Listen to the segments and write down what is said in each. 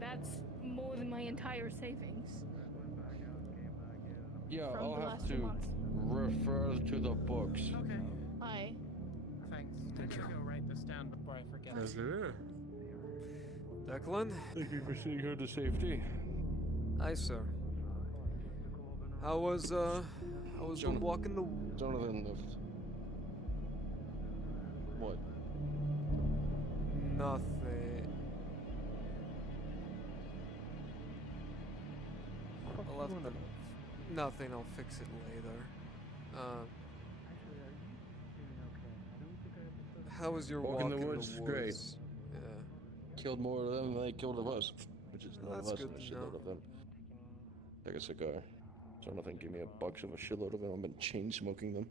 That's more than my entire savings. Yeah, from I'll the have last to 2 months. refer to the books. Okay. Aye. Thanks. Thank you. I'm gonna go write this down before I forget. Declan? Thank you for seeing her to safety. Aye, sir. How was the walk in the... Jonathan left. What? Nothing. I'll have to... Nothing, I'll fix it later. How was your walk in the woods? Great. Yeah. Killed more of them than they killed of us. Which is none That's of us good and a to shitload know. of them. Take a cigar. Jonathan gave me a box of a shitload of them. I've been chain smoking them.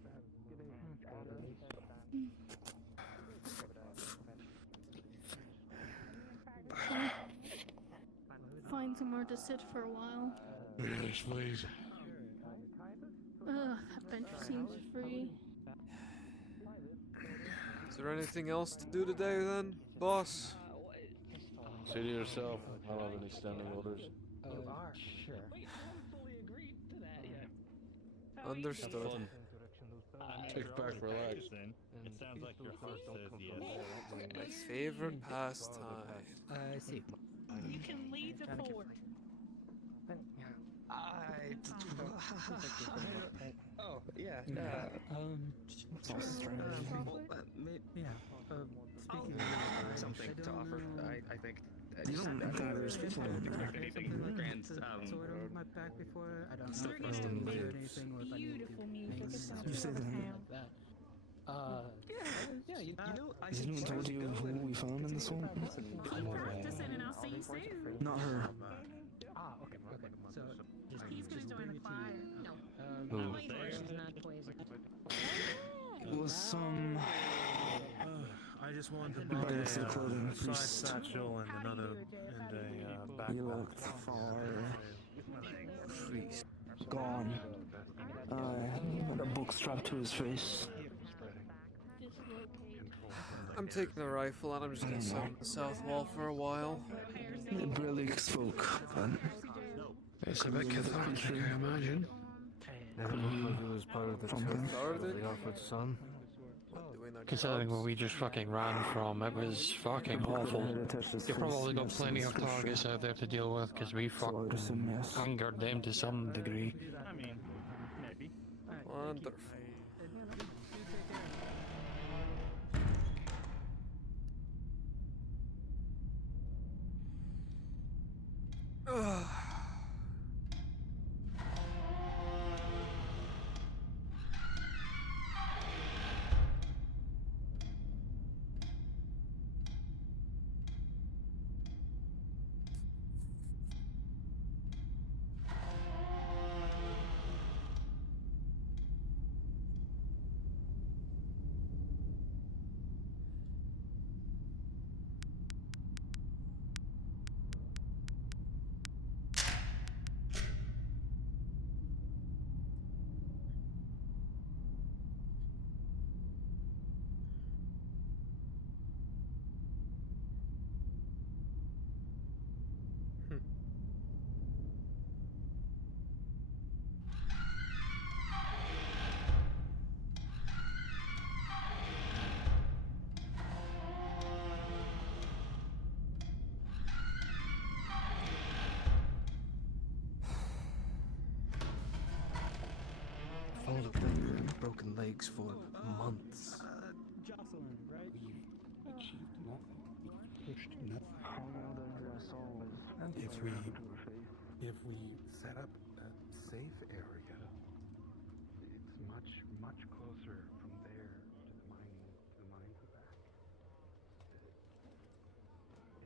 Find somewhere to sit for a while. Yes, please. That bench seems free. Is there anything else to do today then, boss? Say to yourself, I don't have any standing orders. Sure. Understood. Kick back, relax. It sounds like your heart says yes. My favorite pastime. I see. You can leave the fort. Oh, yeah. It's all strange. Yeah. Speaking of something to offer, I think. You don't think there's people in there. Anything grand. Sword on my back before I don't know We're if I gonna can do make anything or if I need to beautiful music. It's gonna You be say over that. town. Yeah, you know, I Has anyone told you who we found in this one? Keep practicing and I'll see you soon. Not her. Okay. So, He's gonna join the choir. Who? It was some... I just wanted to Buy buy us a clothing a side priest. satchel and another He backpack. looked far... priest. Gone. Had a book strapped to his face. I'm taking a rifle and I'm just gonna sit on the south wall for a while. He barely spoke, but... It's a bit cathartic, I imagine. Never looked like it was part of the church of the Offered Son. Considering where we just fucking ran from, it was fucking awful. You probably got plenty of targets out there to deal with, because we fucking angered them to some degree. I mean, maybe. Wonderful. Followed up with broken legs for months. Jocelyn, right? We achieved nothing. We pushed nothing. If we set up a safe area, it's much closer from there to the mines and back.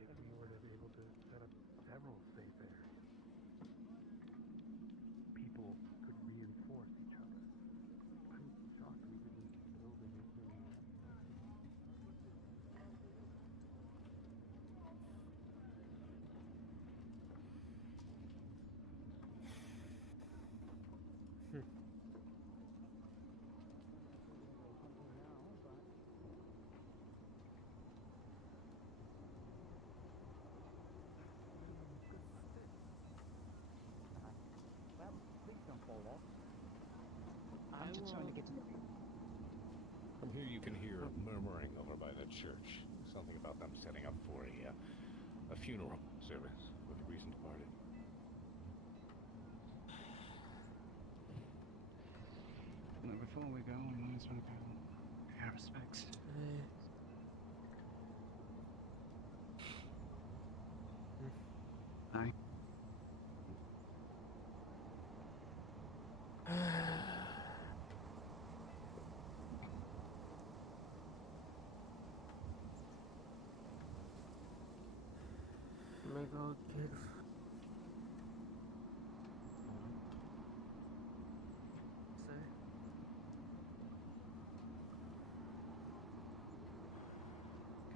If we were to be able to set up several safe areas, people could reinforce each other. I'm shocked we didn't build anything I'm just trying to get to know you. From here you can hear murmuring over by the church. Something about them setting up for a funeral service for the recent departed. But before we go, we might as well go pay our respects. Aye. Make all kids.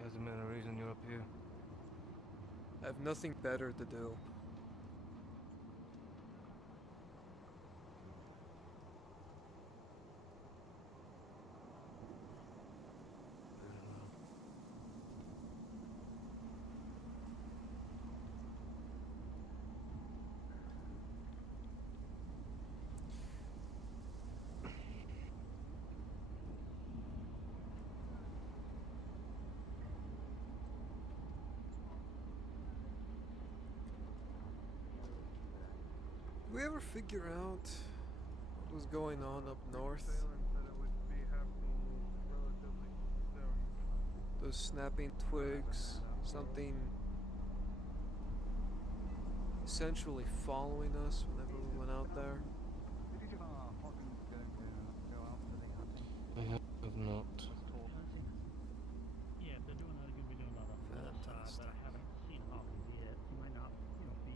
Casimir, a reason you're up here. I have nothing better to do. Did we ever figure out what was going on up north? Those snapping twigs, something essentially following us whenever we went out there. I have not. Yeah, if they're doing that, they're going to be doing other Fantastic. but I haven't seen Hawkins yet. He might not, be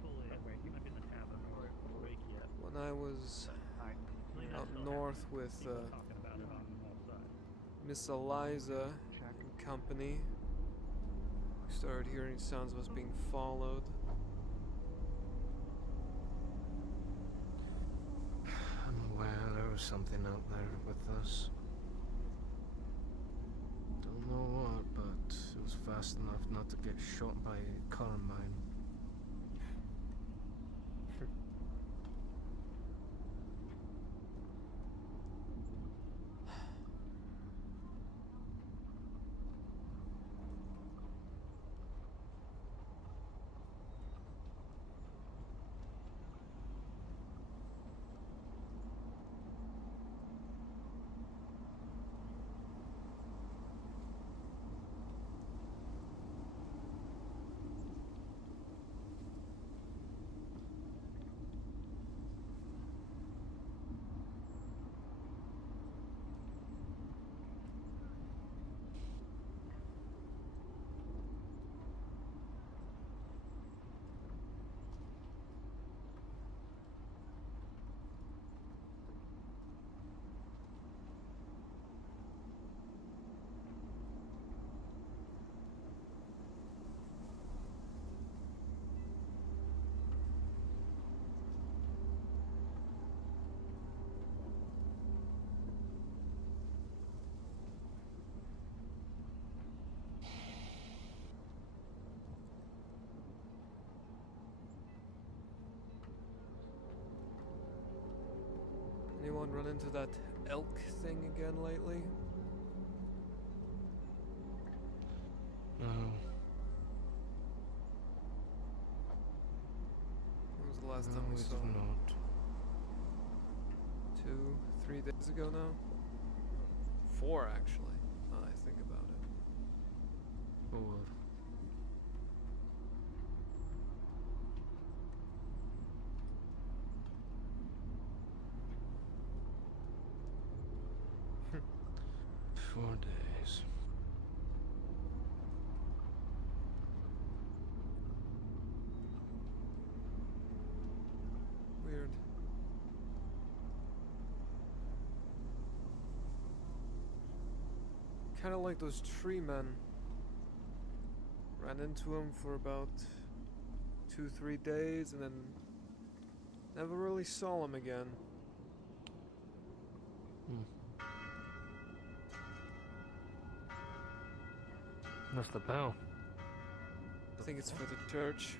fully. He might be in the tavern or break yet. When I was up north with Talking about it on the north side. Miss Eliza and company, we started hearing sounds of us being followed. I'm aware there was something out there with us. Don't know what, but it was fast enough not to get shot by Carmine. Anyone run into that elk thing again lately? No. When was the last No, time we we saw did it? not. 2, 3 days ago now? 4 actually, now that I think about it. Or days. Weird. Kind of like those tree men. Ran into him for about 2-3 days and then never really saw him again. That's the bell. I think it's for the church.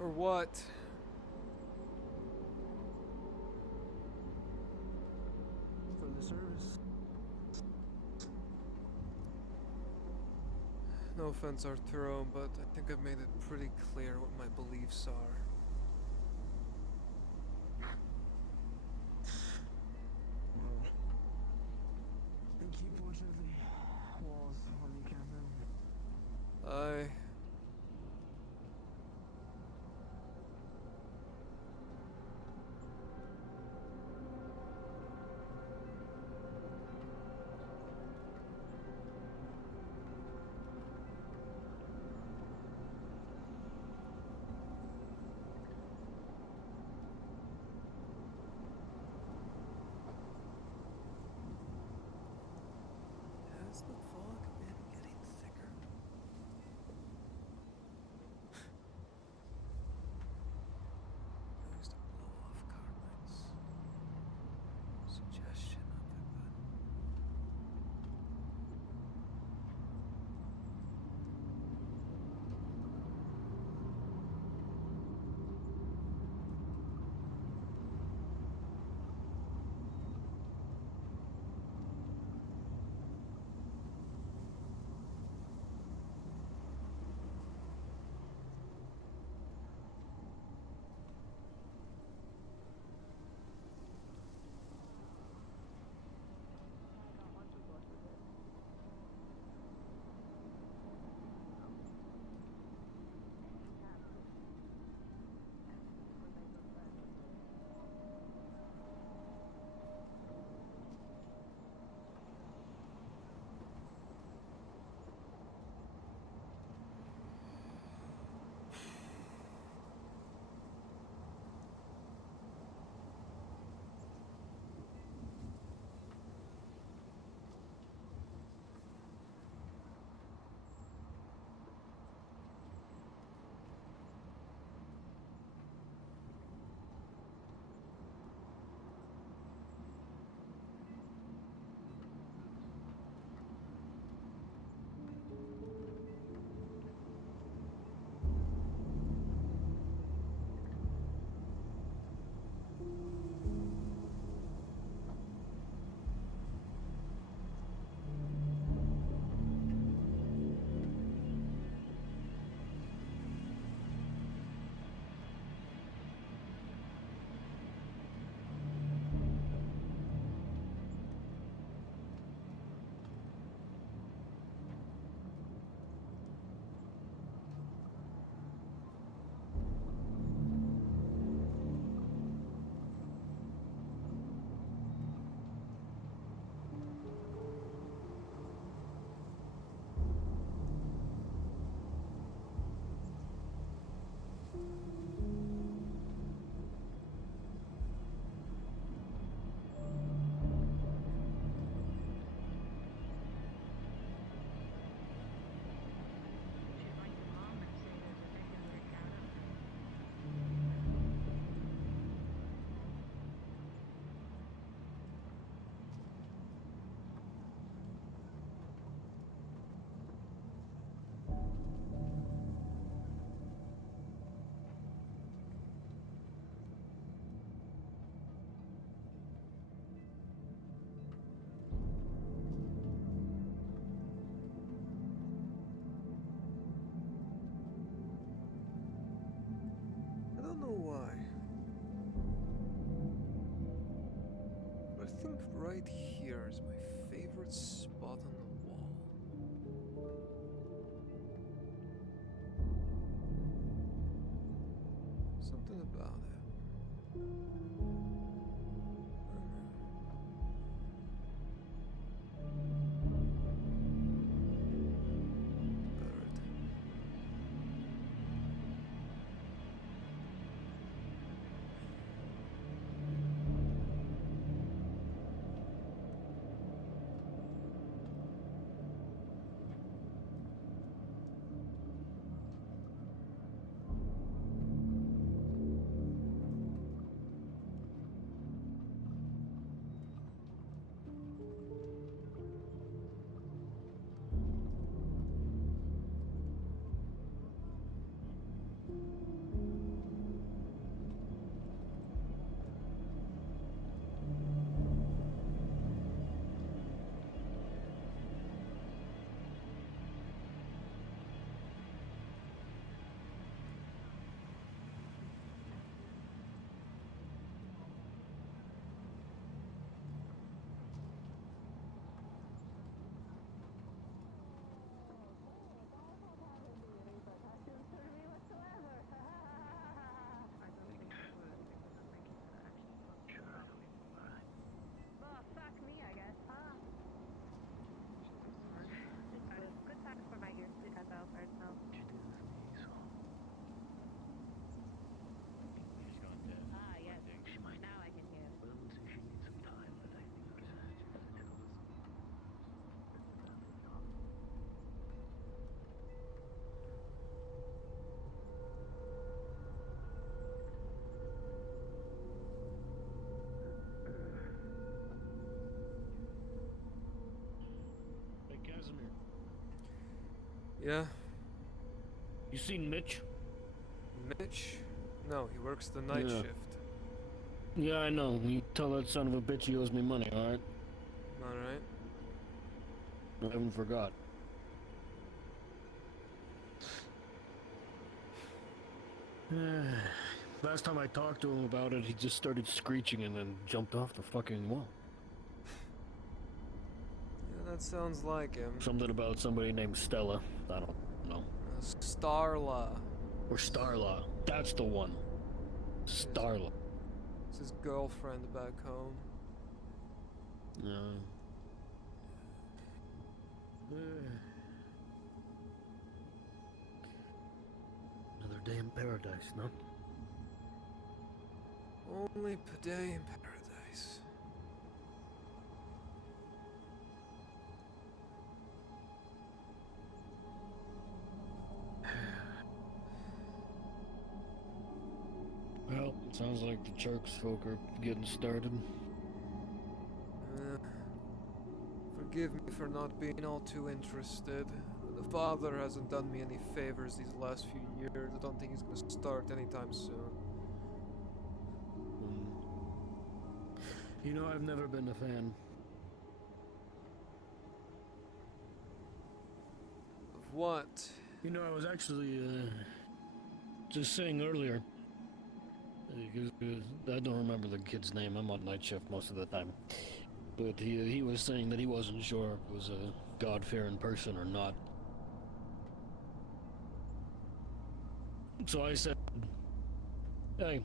For what? For the service. No offense, Arturo, but I think I've made it pretty clear what my beliefs are. Well, and keep watching the walls when you can then. I... Has the fog been getting thicker? I used to blow off carpets. Suggestion of it, but... I don't know why. But I think right here is my favorite spot on the wall. Something about it. Yeah? You seen Mitch? Mitch? No, he works the night Yeah. shift. Yeah, I know. You tell that son of a bitch he owes me money, alright? Alright. I haven't forgot. Last time I talked to him about it, he just started screeching and then jumped off the fucking wall. Yeah, that sounds like him. Something about somebody named Stella. I don't know. Starla. Or Starla. That's the one. Starla. It's his girlfriend back home. Yeah. Another day in paradise, no? Only a day in paradise. Well, sounds like the Churks folk are getting started. Forgive me for not being all too interested. The father hasn't done me any favors these last few years. I don't think he's gonna start anytime soon. You know, I've never been a fan. Of what? You know, I was actually, just saying earlier, because I don't remember the kid's name, I'm on night shift most of the time, but he was saying that he wasn't sure if it was a God-fearing person or not. So I said, hey,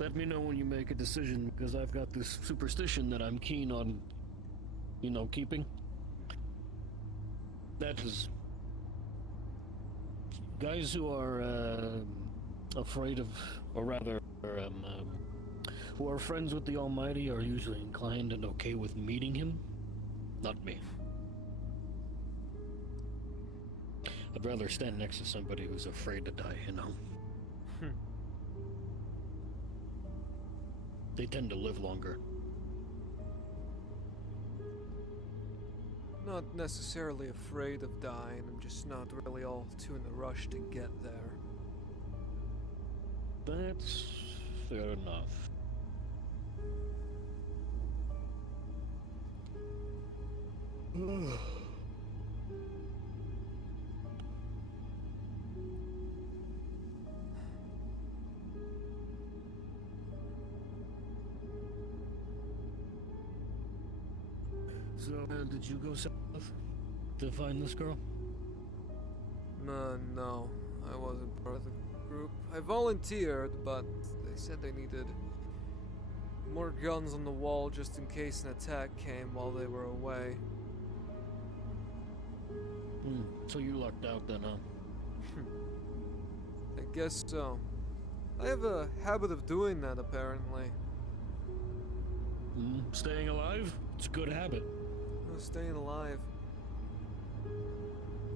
let me know when you make a decision, because I've got this superstition that I'm keen on, you know, keeping. That is, guys who are afraid of, or rather, who are friends with the Almighty are usually inclined and okay with meeting him. Not me. I'd rather stand next to somebody who's afraid to die, you know? They tend to live longer. Not necessarily afraid of dying, I'm just not really all too in a rush to get there. That's fair enough. So, did you go south to find this girl? No, I wasn't part of the group. I volunteered, but they said they needed more guns on the wall just in case an attack came while they were away. So you lucked out then, huh? I guess so. I have a habit of doing that, apparently. Staying alive? It's a good habit. No, staying alive.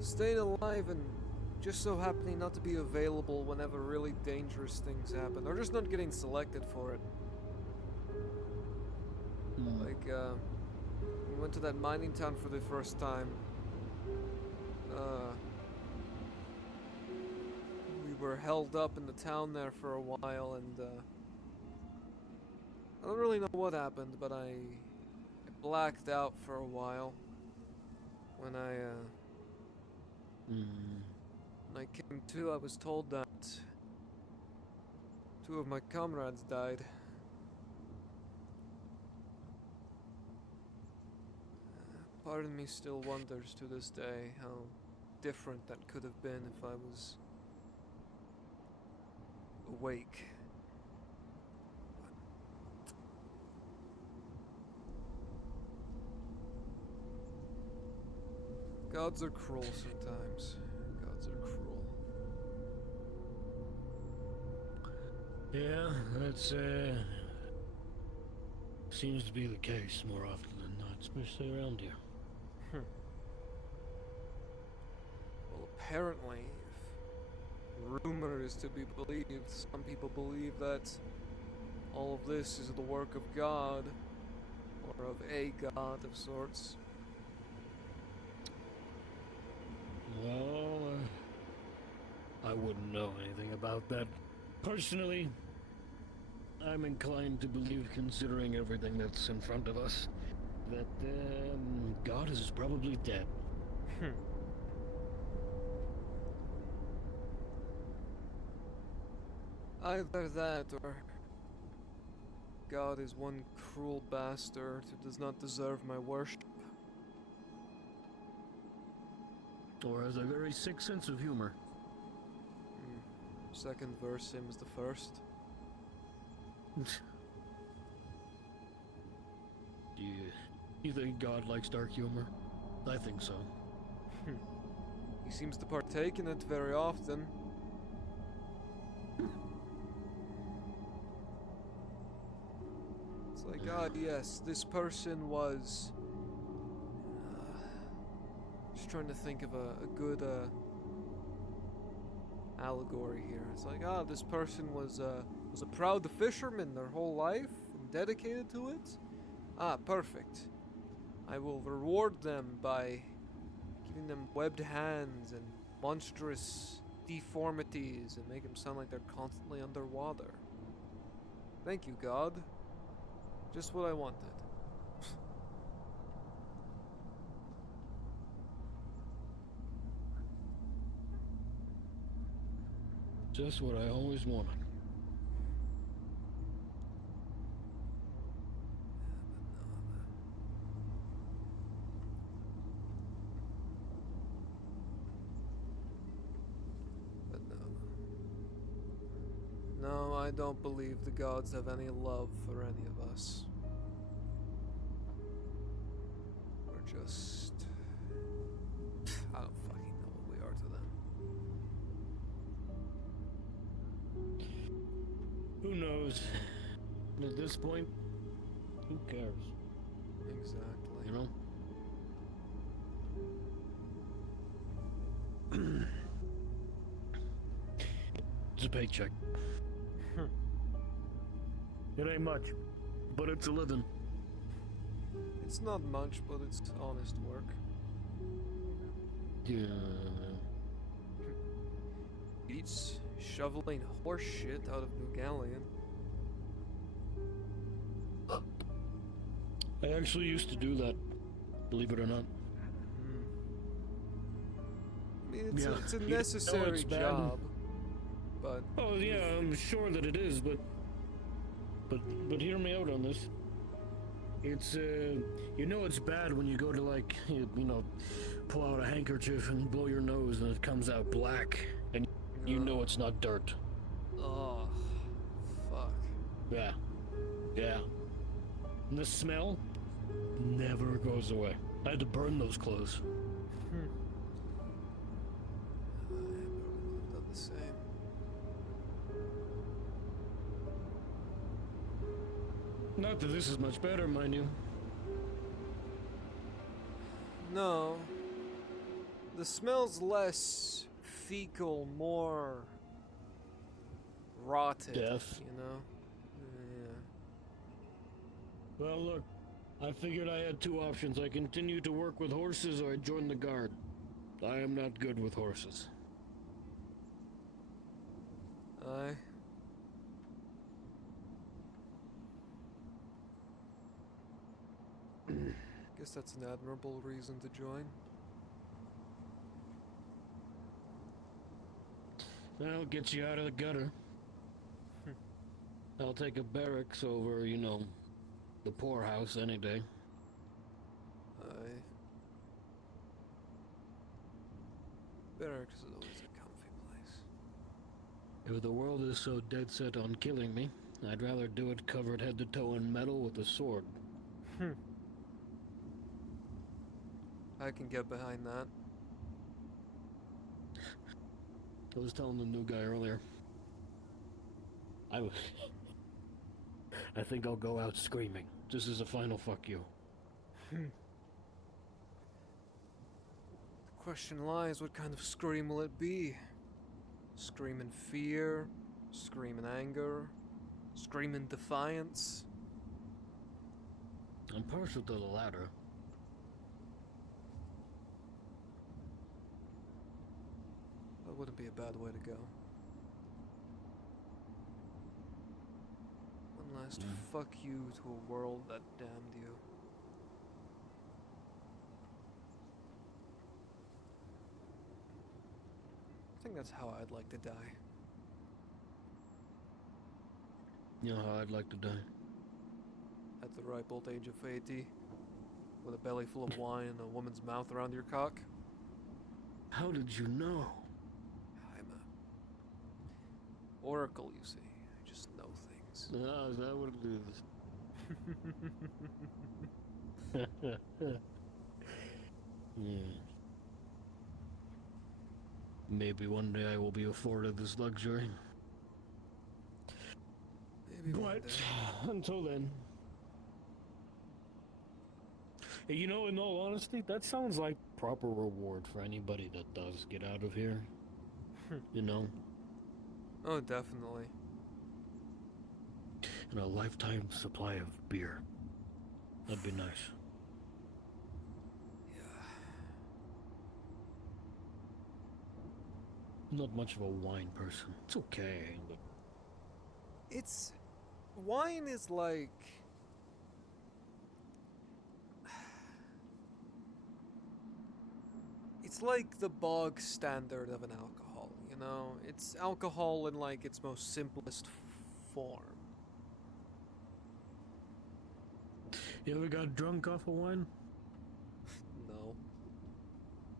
Staying alive and just so happening not to be available whenever really dangerous things happen, or just not getting selected for it. Like, we went to that mining town for the first time. We were held up in the town there for a while, and I don't really know what happened, but I blacked out for a while when I came to. I was told that 2 of my comrades died. Part of me still wonders to this day how different that could have been if I was awake. Gods are cruel sometimes. Gods are cruel. Yeah, that's, seems to be the case more often than not, especially around here. Well, apparently, if rumor is to be believed, some people believe that all of this is the work of God, or of a god of sorts. Well, wouldn't know anything about that. Personally, I'm inclined to believe, considering everything that's in front of us, that God is probably dead. Either that, or God is one cruel bastard who does not deserve my worship. Or has a very sick sense of humor. Second verse, same as the first. You think God likes dark humor? I think so. He seems to partake in it very often. It's like, yes, this person was... just trying to think of a good allegory here. It's like, this person was a proud fisherman their whole life and dedicated to it. Perfect. I will reward them by giving them webbed hands and monstrous deformities and make them sound like they're constantly underwater. Thank you, God. Just what I wanted. Just what I always wanted. But no, I don't believe the gods have any love for any of us. We're just... I don't fucking know what we are to them. Who knows? At this point, who cares? Exactly. You know? It's a paycheck. It ain't much, but it's a living. It's not much, but it's honest work. Yeah. Beats shoveling horse shit out of New Galleon. I actually used to do that, believe it or not. I mean, it's a necessary job, but... Oh yeah, I'm sure that it is, but hear me out on this. It's, you know it's bad when you go to, like, you know, pull out a handkerchief and blow your nose and it comes out black, and you know it's not dirt. Oh, fuck. Yeah. Yeah. And the smell never goes away. I had to burn those clothes. I probably would have done the same. Not that this is much better, mind you. No. The smell's less fecal, more rotted. Death. You know? Yeah. Well, look, I figured I had two options. I continue to work with horses or I join the guard. I am not good with horses. Aye. Guess that's an admirable reason to join. That'll get you out of the gutter. I'll take a barracks over, you know, the poorhouse any day. Aye. Barracks is always a comfy place. If the world is so dead set on killing me, I'd rather do it covered head to toe in metal with a sword. I can get behind that. I was telling the new guy earlier. I think I'll go out screaming, just as a final fuck you. The question lies, what kind of scream will it be? Scream in fear? Scream in anger? Scream in defiance? I'm partial to the latter. wouldn't be a bad way to go. One last fuck you to a world that damned you. I think that's how I'd like to die. You know how I'd like to die? At the ripe old age of 80, with a belly full of wine and a woman's mouth around your cock. How did you know? I'm a oracle, you see. I just know things. No, is that what it is? Maybe one day I will be afforded this luxury. Maybe one But day. until then. Hey, you know, in all honesty, that sounds like proper reward for anybody that does get out of here. You know? Oh, definitely. And a lifetime supply of beer. That'd be nice. Not much of a wine person. It's okay, but wine is like... It's like the bog standard of an alcohol, you know? It's alcohol in like its most simplest form. you ever got drunk off of wine? No.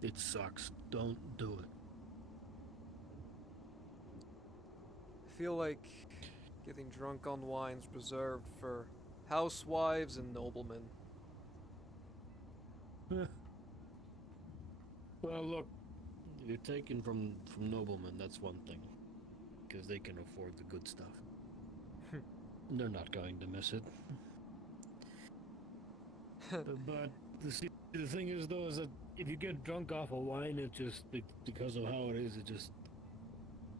It sucks. Don't do it. I feel like getting drunk on wine's reserved for housewives and noblemen. Well, look, if you're taken from noblemen, that's one thing. Because they can afford the good stuff. They're not going to miss it. But the thing is, though, is that if you get drunk off of wine, it just, because of how it is,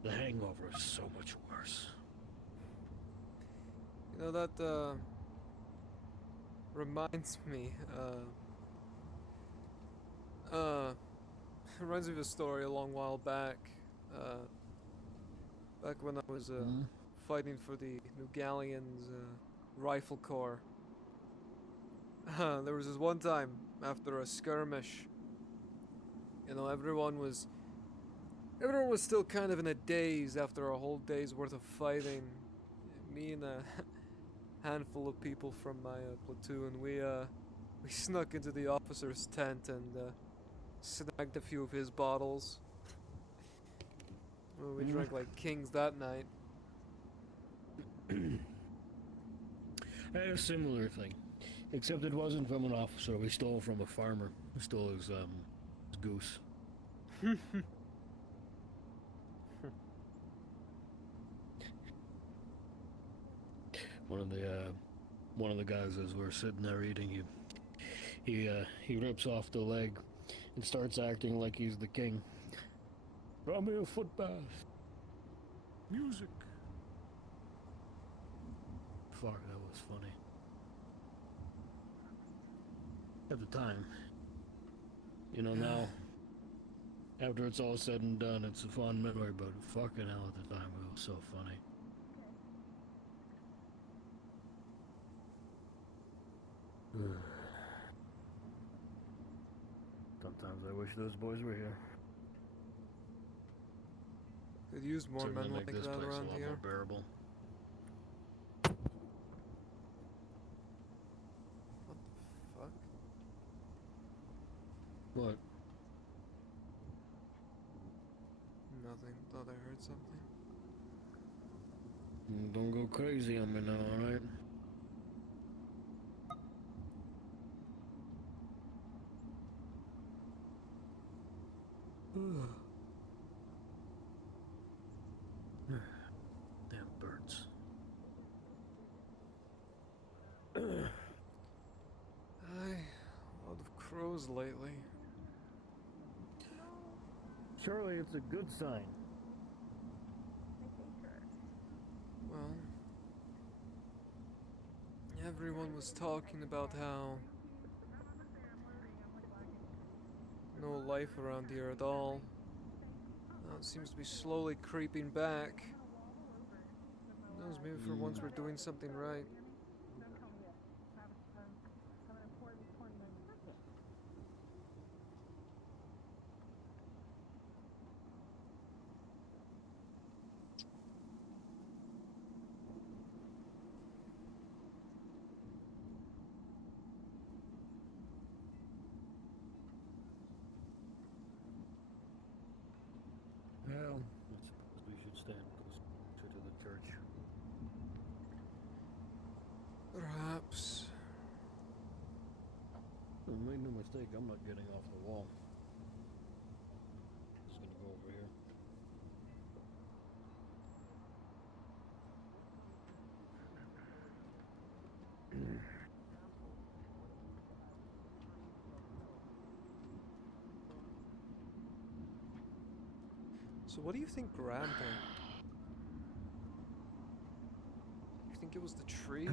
the hangover is so much worse. You know, that, reminds me, reminds me of a story a long while back, back when I was, fighting for the New Galleon's, Rifle Corps. There was this one time, after a skirmish, you know, everyone was still kind of in a daze after a whole day's worth of fighting. Me and a handful of people from my platoon, we snuck into the officer's tent and snagged a few of his bottles. Well, we drank like kings that night. I had a similar thing, except it wasn't from an officer. We stole from a farmer. We stole his goose. One of the guys, as we're sitting there eating, he rips off the leg and starts acting like he's the king. Draw me a foot bath. Music. Fuck, that was funny. At the time. You know, now, after it's all said and done, it's a fun memory, but fucking hell, at the time, it was so funny. Sometimes I wish those boys were here. Could use more Certainly men make like this that place around a lot here. more bearable. What the fuck? What? Nothing. Thought I heard something. Don't go crazy on me now, alright? Damn birds. A lot of crows lately. Surely it's a good sign. Well, everyone was talking about how no life around here at all. Now it seems to be slowly creeping back. Who knows, maybe for once we're doing something right. Well, I suppose we should stand closer to the church. Perhaps. Make no mistake, I'm not getting off the wall. Just gonna go over here. So what do you think grabbed her? You think it was the tree?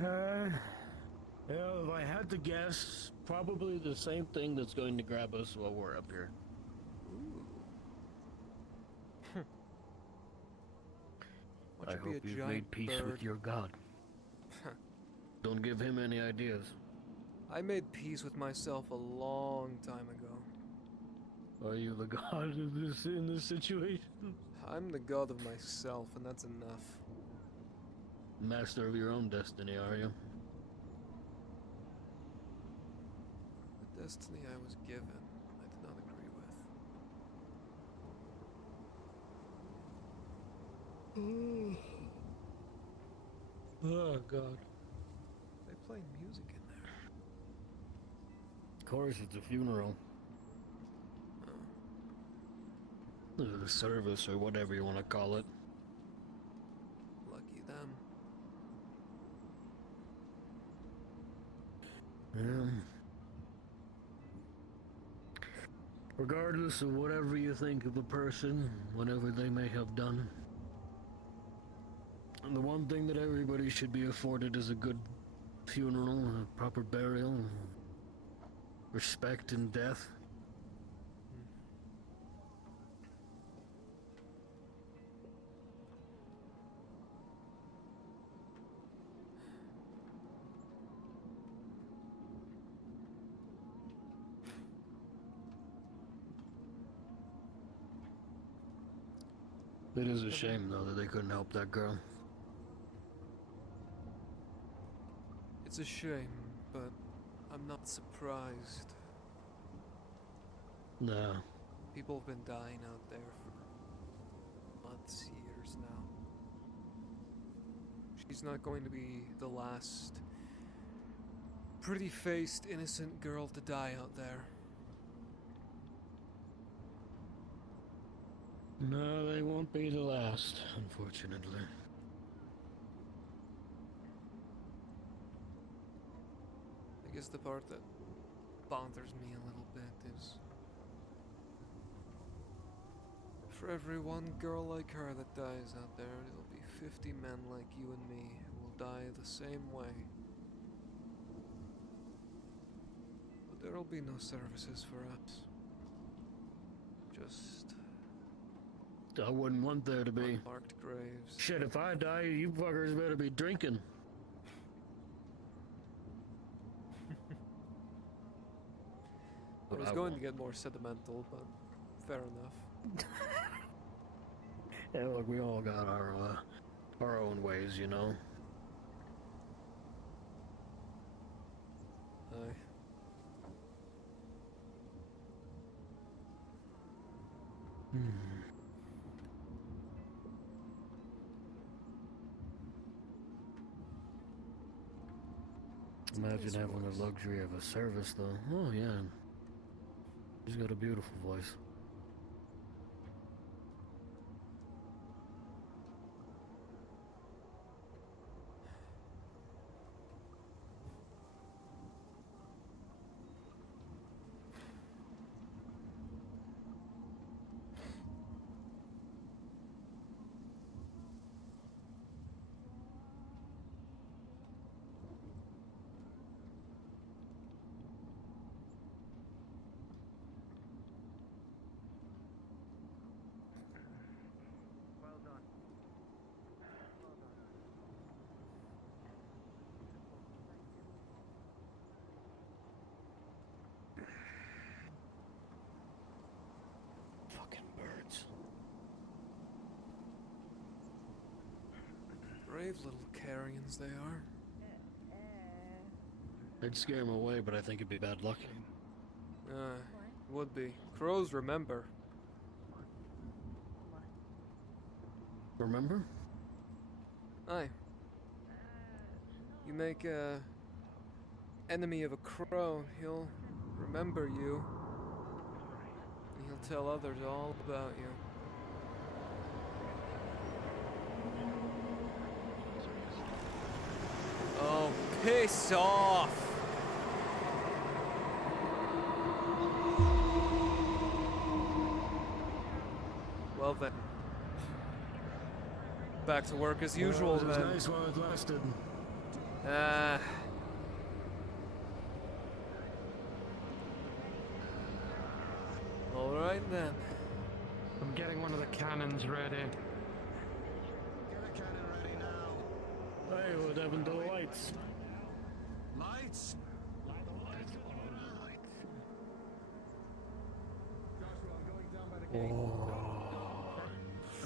Well, if I had to guess, probably the same thing that's going to grab us while we're up here. Ooh. I hope you've made peace with your god. Don't give him any ideas. I made peace with myself a long time ago. Are you the god in this situation? I'm the god of myself, and that's enough. Master of your own destiny, are you? The destiny I was given, I did not agree with. Oh, God. They play music in there. Of course, it's a funeral. The service, or whatever you want to call it. Lucky them. Regardless of whatever you think of the person, whatever they may have done, the one thing that everybody should be afforded is a good funeral, a proper burial, respect in death. It is a shame, though, that they couldn't help that girl. It's a shame, but I'm not surprised. No. People have been dying out there for months, years now. She's not going to be the last pretty-faced, innocent girl to die out there. No, they won't be the last, unfortunately. I guess the part that bothers me a little bit is for every one girl like her that dies out there, there'll be 50 men like you and me who will die the same way. But there'll be no services for us. Just I wouldn't want there to be. unmarked graves. Shit, if I die, you fuckers better be drinking. I was going to get more sentimental, but fair enough. Yeah, look, we all got our own ways, you know. Aye. Imagine having the luxury of a service, though. Oh, yeah. She's got a beautiful voice. Brave little carrions they are. I'd scare him away, but I think it'd be bad luck. Would be. Crows remember. Remember? Aye. You make a enemy of a crow, he'll remember you. And he'll tell others all about you. Oh, piss off! Well then. Back to work as usual Well, it was then. nice while it lasted. Alright then. I'm getting one of the cannons ready. Hey, what happened to the lights? Lights? I'm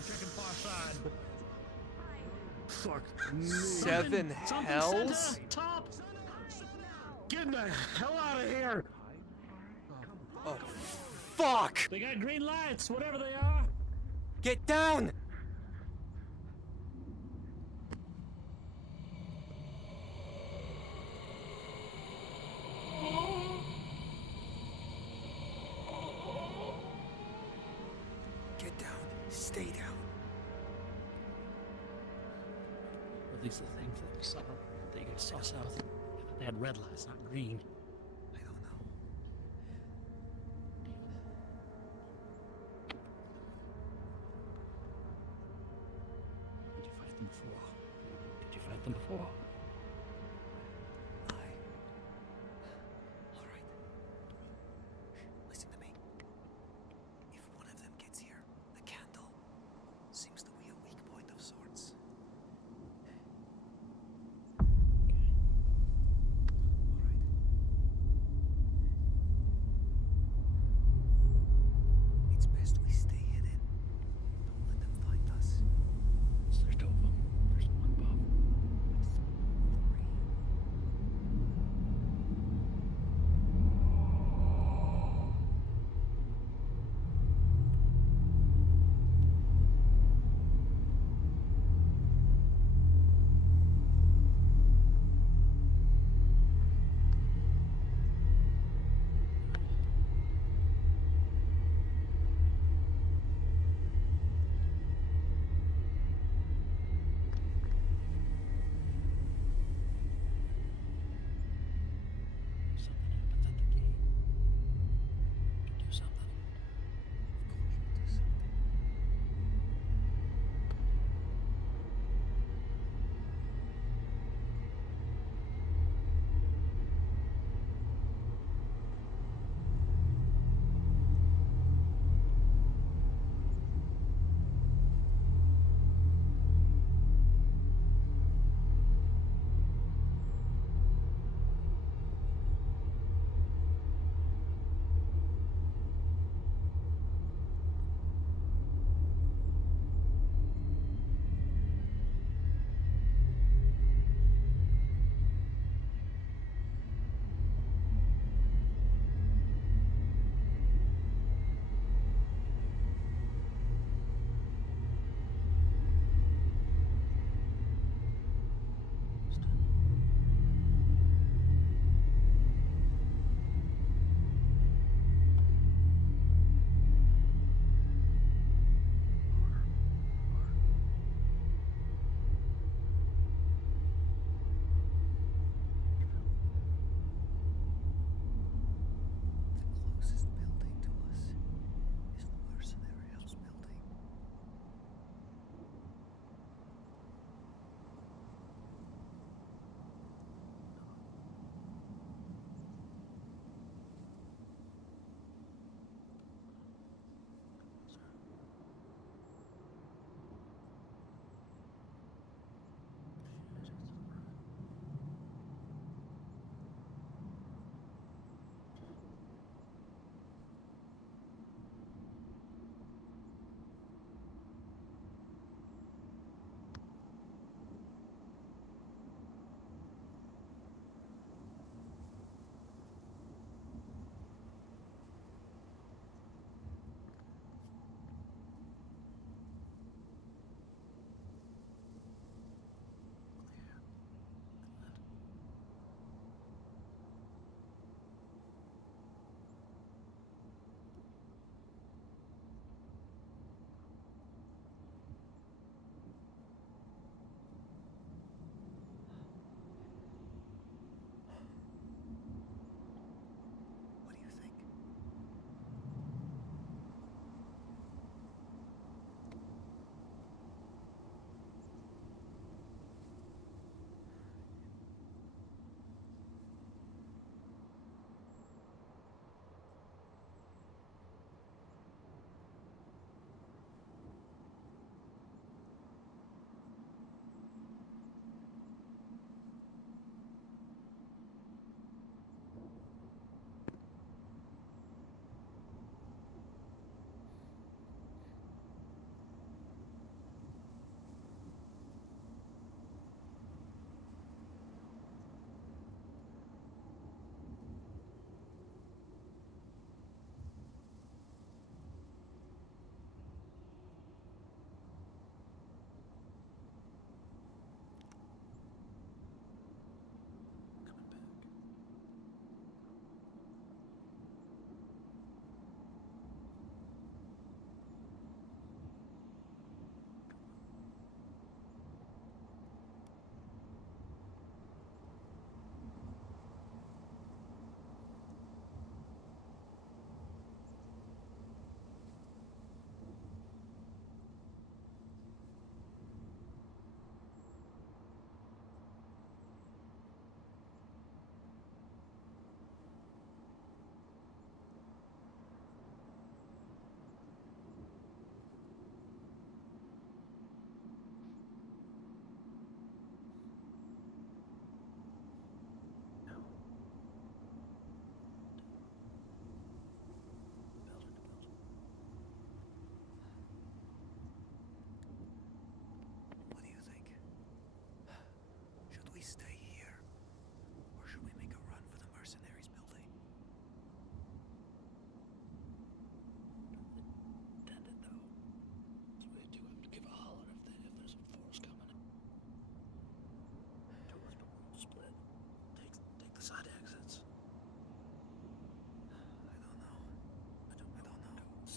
checking far side. Fuck me. 7 hells? Center, top. Get the hell out of here! Oh, fuck! They got green lights, whatever they are. Get down! Get down. Stay down. At least the things that we saw, they saw south. They had red lights, not green. I don't know. Did you fight them before? Did you fight them before? Alright. Listen to me. If one of them gets here, the candle seems to be a weak point of sorts. It's best we stay hidden. Don't let them find us. So there's two of them. There's one above.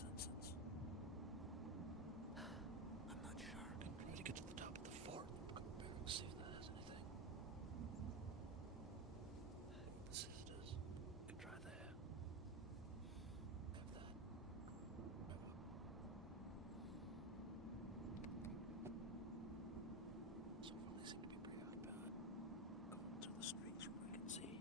instance. I'm not sure. I can try to get to the top of the fort. Go back and see if that has anything. This is it is. You can try there. Have that. So far they seem to be pretty occupied. Going to the streets where I can see.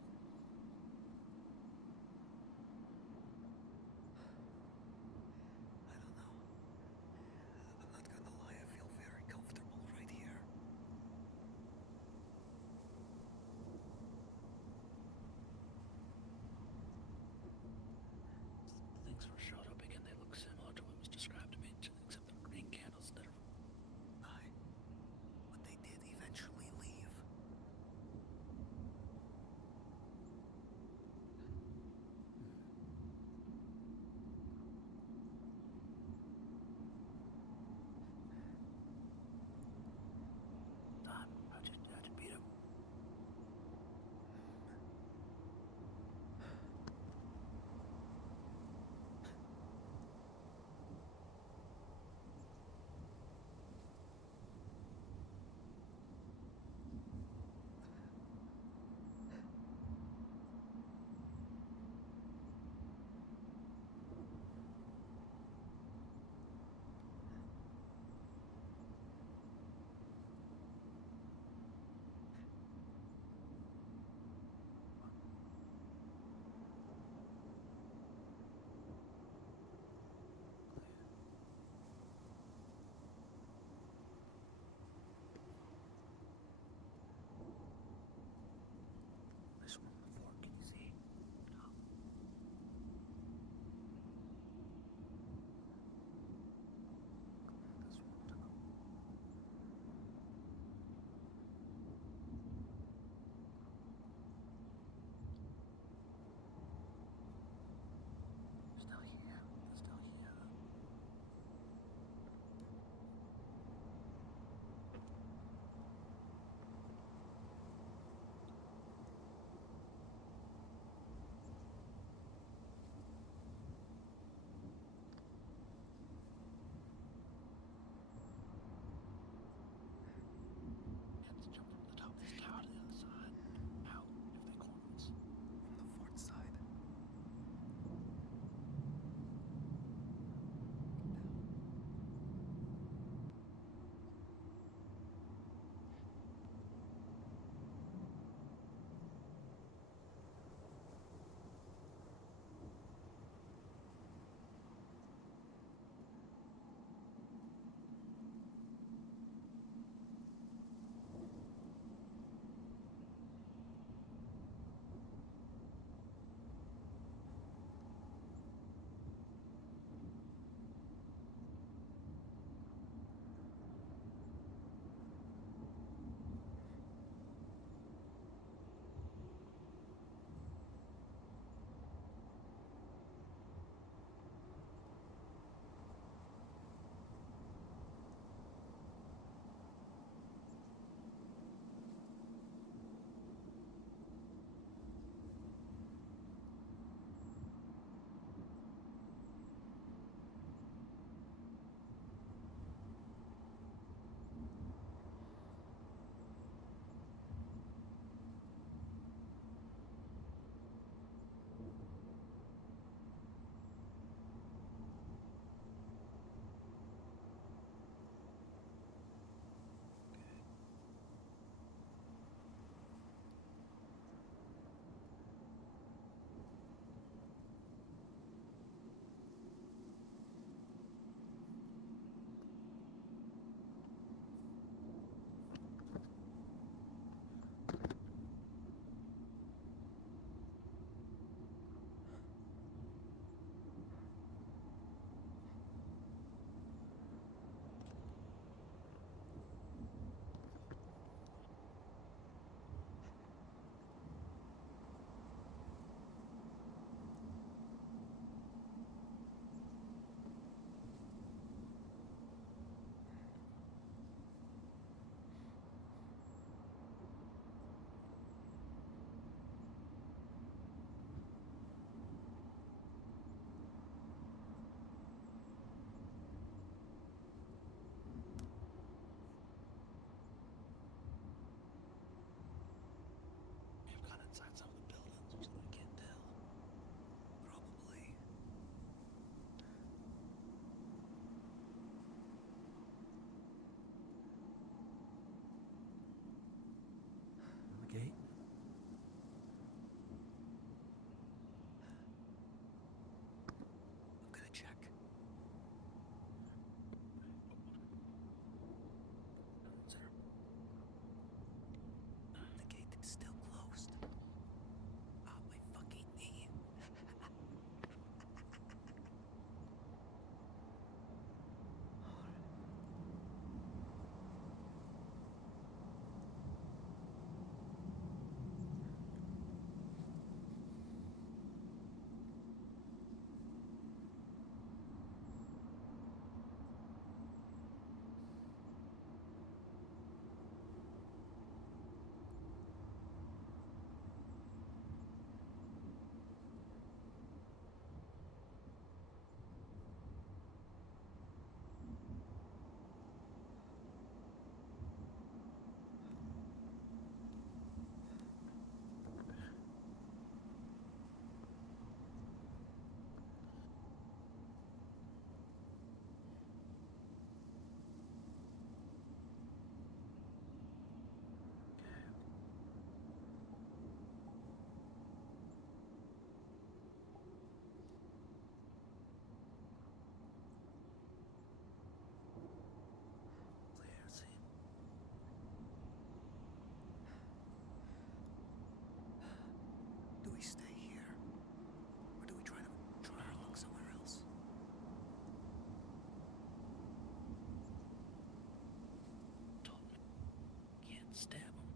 can't stab him.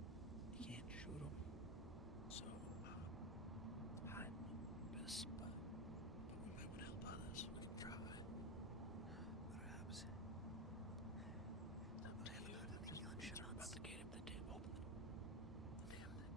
You can't shoot him. So, hide him best spot. But we might want to help others. We can try. Perhaps. But I haven't heard any gunshots about the gate if they did open it. Damn it.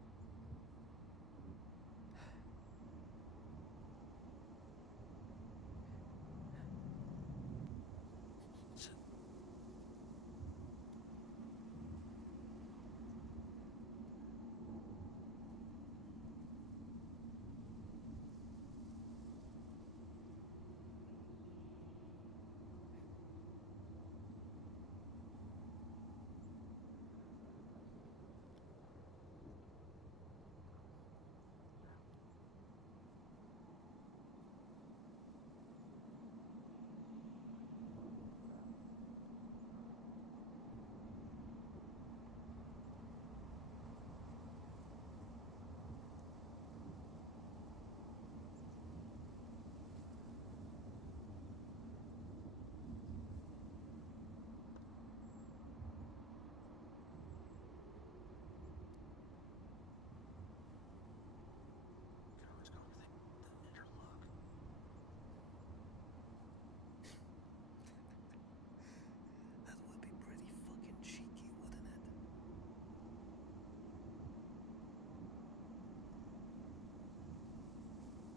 That would be pretty fucking cheeky, wouldn't it?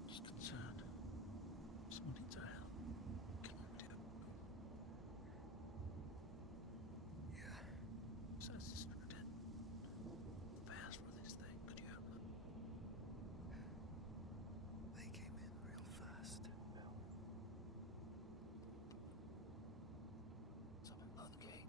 Just concerned. Someone needs our help. Can we do? Yeah. Besides this student. Fast for this thing, could you help them? They came in real fast. Someone load the gate.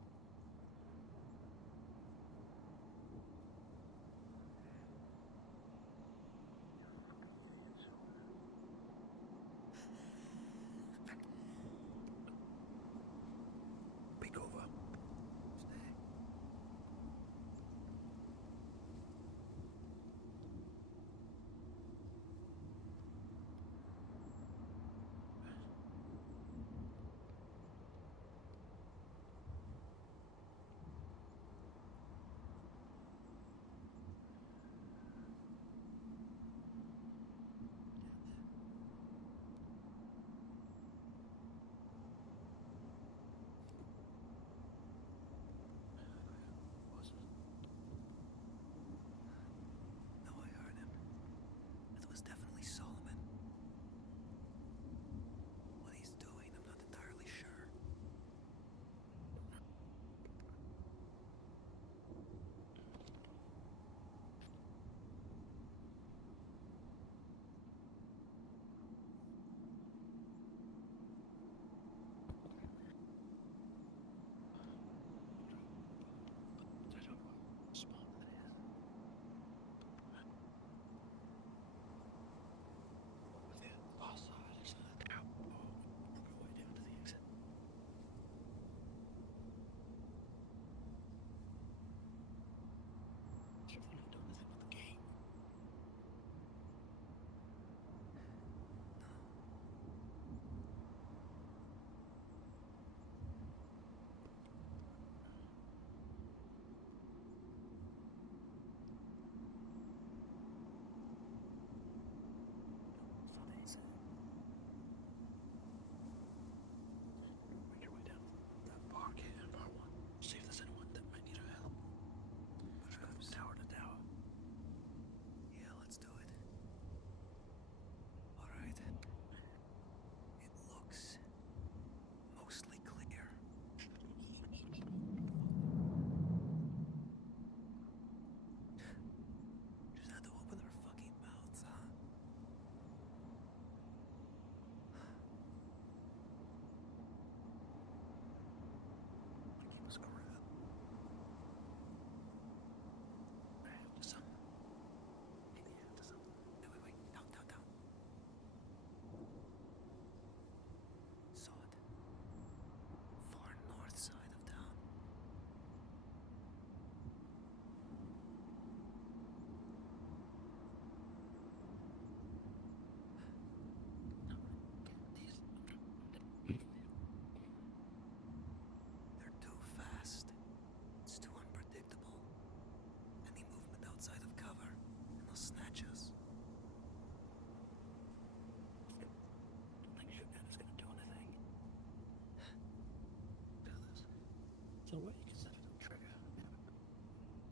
So what you can set it on trigger.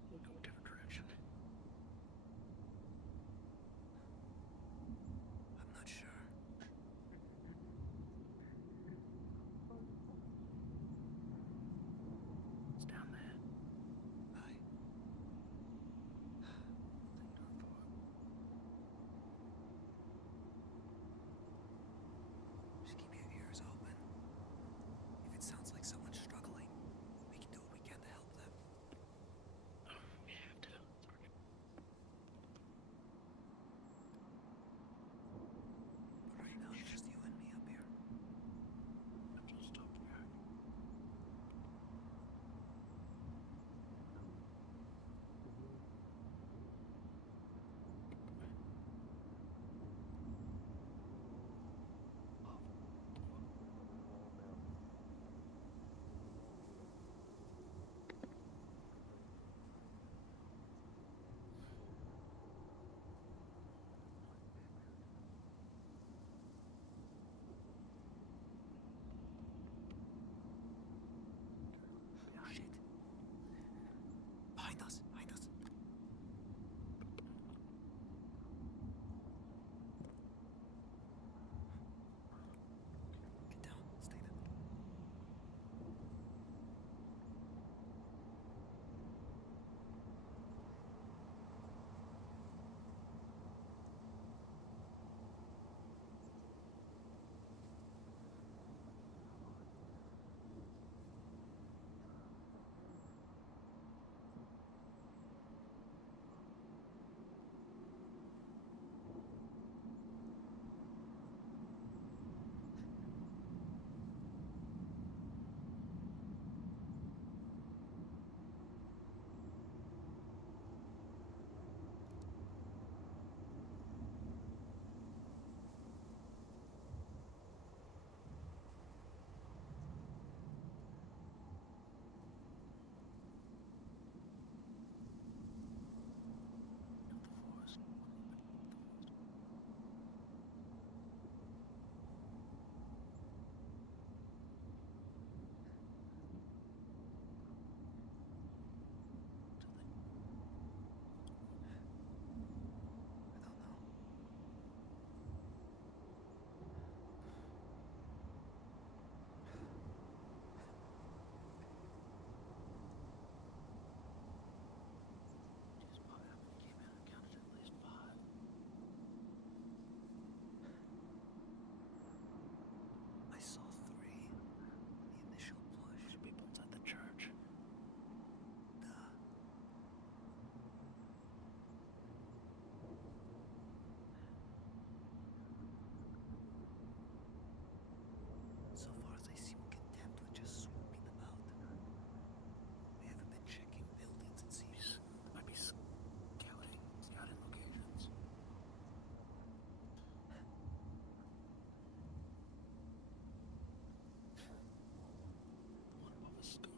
We'll go a different direction. I'm not sure. It's down there. Aye. Just keep your ears open. If it sounds like someone's struggling, we can do what we can to help them. We have to. But right now, it's just you and me up here. I'm just up here. Shit. Behind us, behind us. Get down, stay there. I saw 3. The initial push. People inside the church. So far as I see, we're content with just swooping them out. We haven't been checking buildings, it seems. They might be scouting locations. The one above us is gone.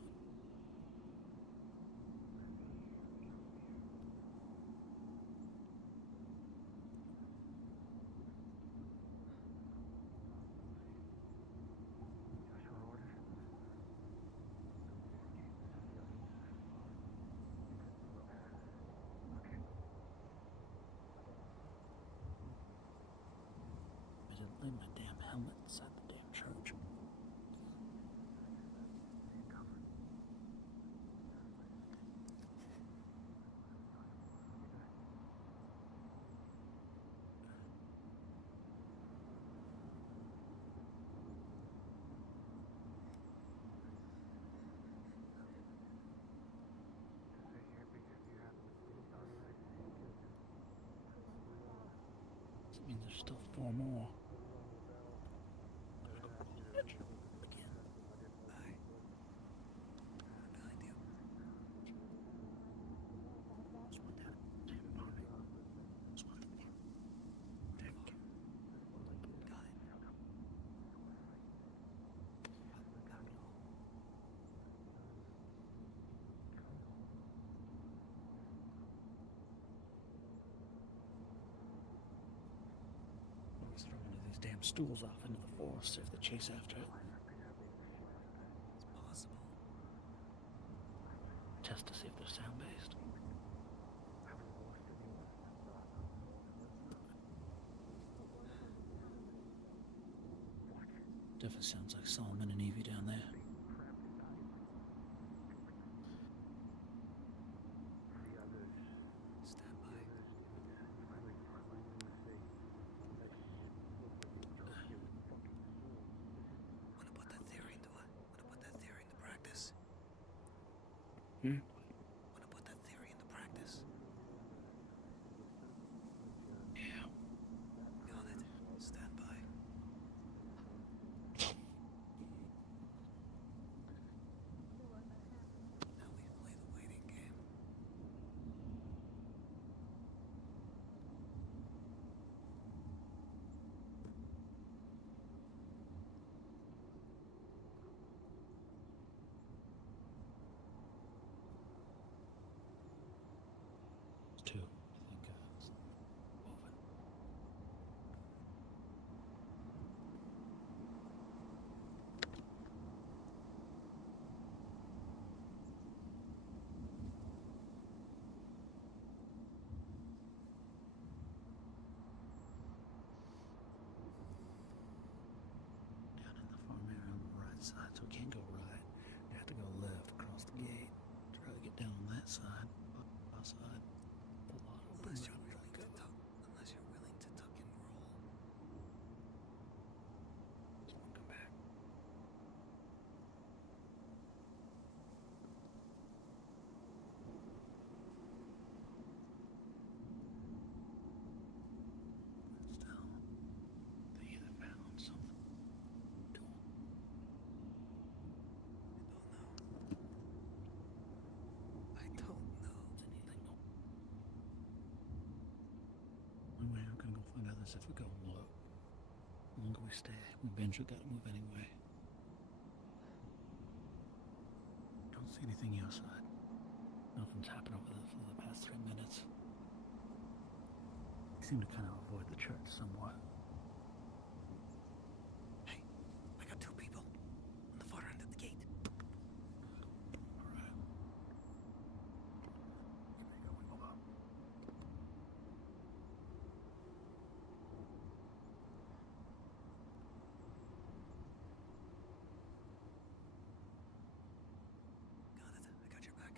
I didn't leave my damn helmet inside the damn church. That means there's still 4 more. Gotta go crawl the edge again. Aye. Behind you. There's one down. Damn, behind me. There's one at the front. Dick. Got it. Gotta go. Let's throw one of these damn stools off into the forest if they chase after it. It's possible. test to see if they're sound-based. Definitely sounds like Solomon and Evie down there. Hmm? Wanna put that theory into practice? Yeah. Got it. Stand by. Now we play the waiting game. Two. I think it's moving. Down in the farm area on the right side, so we can't go right. You have to go left across the gate. Try to get down on that side. Outside. A lot of Unless you're willing to tuck and roll. Someone come back. Still, they either found something. I don't know. Anything? One way we're gonna go find out is if we go and look. The longer we stay, we eventually gotta move anyway. Don't see anything your side. Nothing's happened over for the past 3 minutes. We seem to kind of avoid the church somewhat. Hey, I got two people on the far end of the gate. Alright. Give me a go and move up. Got it. I got your back.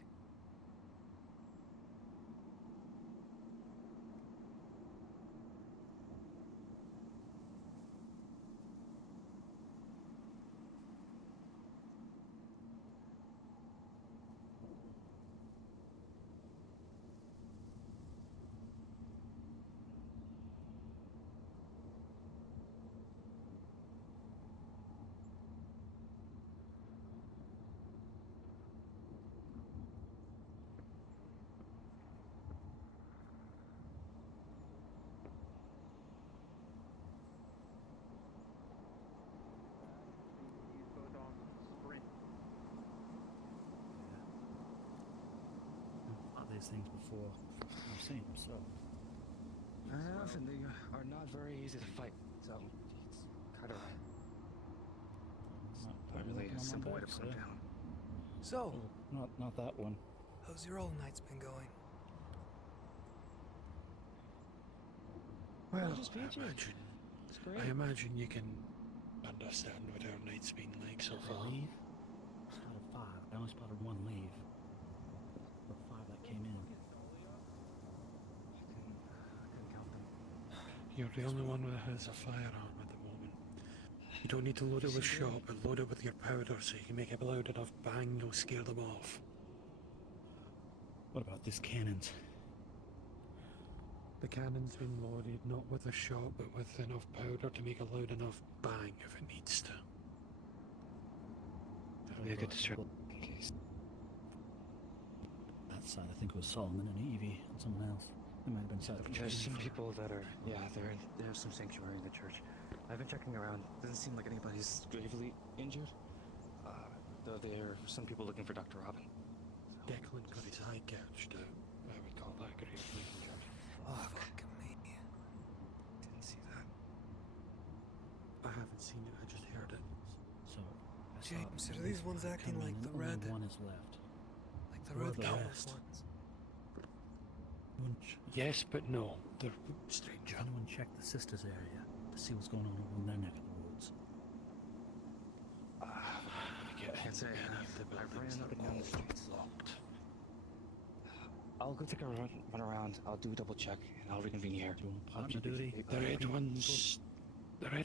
These things before I've seen them, so I have, and they are not very easy to fight. So it's kind of not really a simple way to put them down. So, not that one. how's your all night's been going? Well, I imagine you can understand what our night's been like so far. Leave? Spotted 5. I only spotted 1 leave. Or 5 that came in. I couldn't count them. You're the only one that has a firearm at the moment. You don't need to load it with shot, but load it with your powder so you can make a loud enough bang you'll scare them off. What about these cannons? The cannon's been loaded not with a shot, but with enough powder to make a loud enough bang if it needs to. That'll be a good distraction in case. That side, I think it was Solomon and Evie and someone else. It might have been side. There's some people that are, they have some sanctuary in the church. I've been checking around. Doesn't seem like anybody's gravely injured. Though there are some people looking for Dr. Robin. So. Declan got his eye gouged out. I would call that gravely injured. Fuck me. Didn't see that. I haven't seen it, I just heard it. So, I saw James, at are these least ones 5 acting come like in, the only red? 1 is left. Like There are the countless rest? ones. Yes, but no. They're stranger. Anyone check the sisters' area to see what's going on over in their neck of the woods? I can't say I ran nothing down the streets. Locked. I'll go take a run around. I'll do a double check, and I'll reconvene here. Do you want partner duty? The red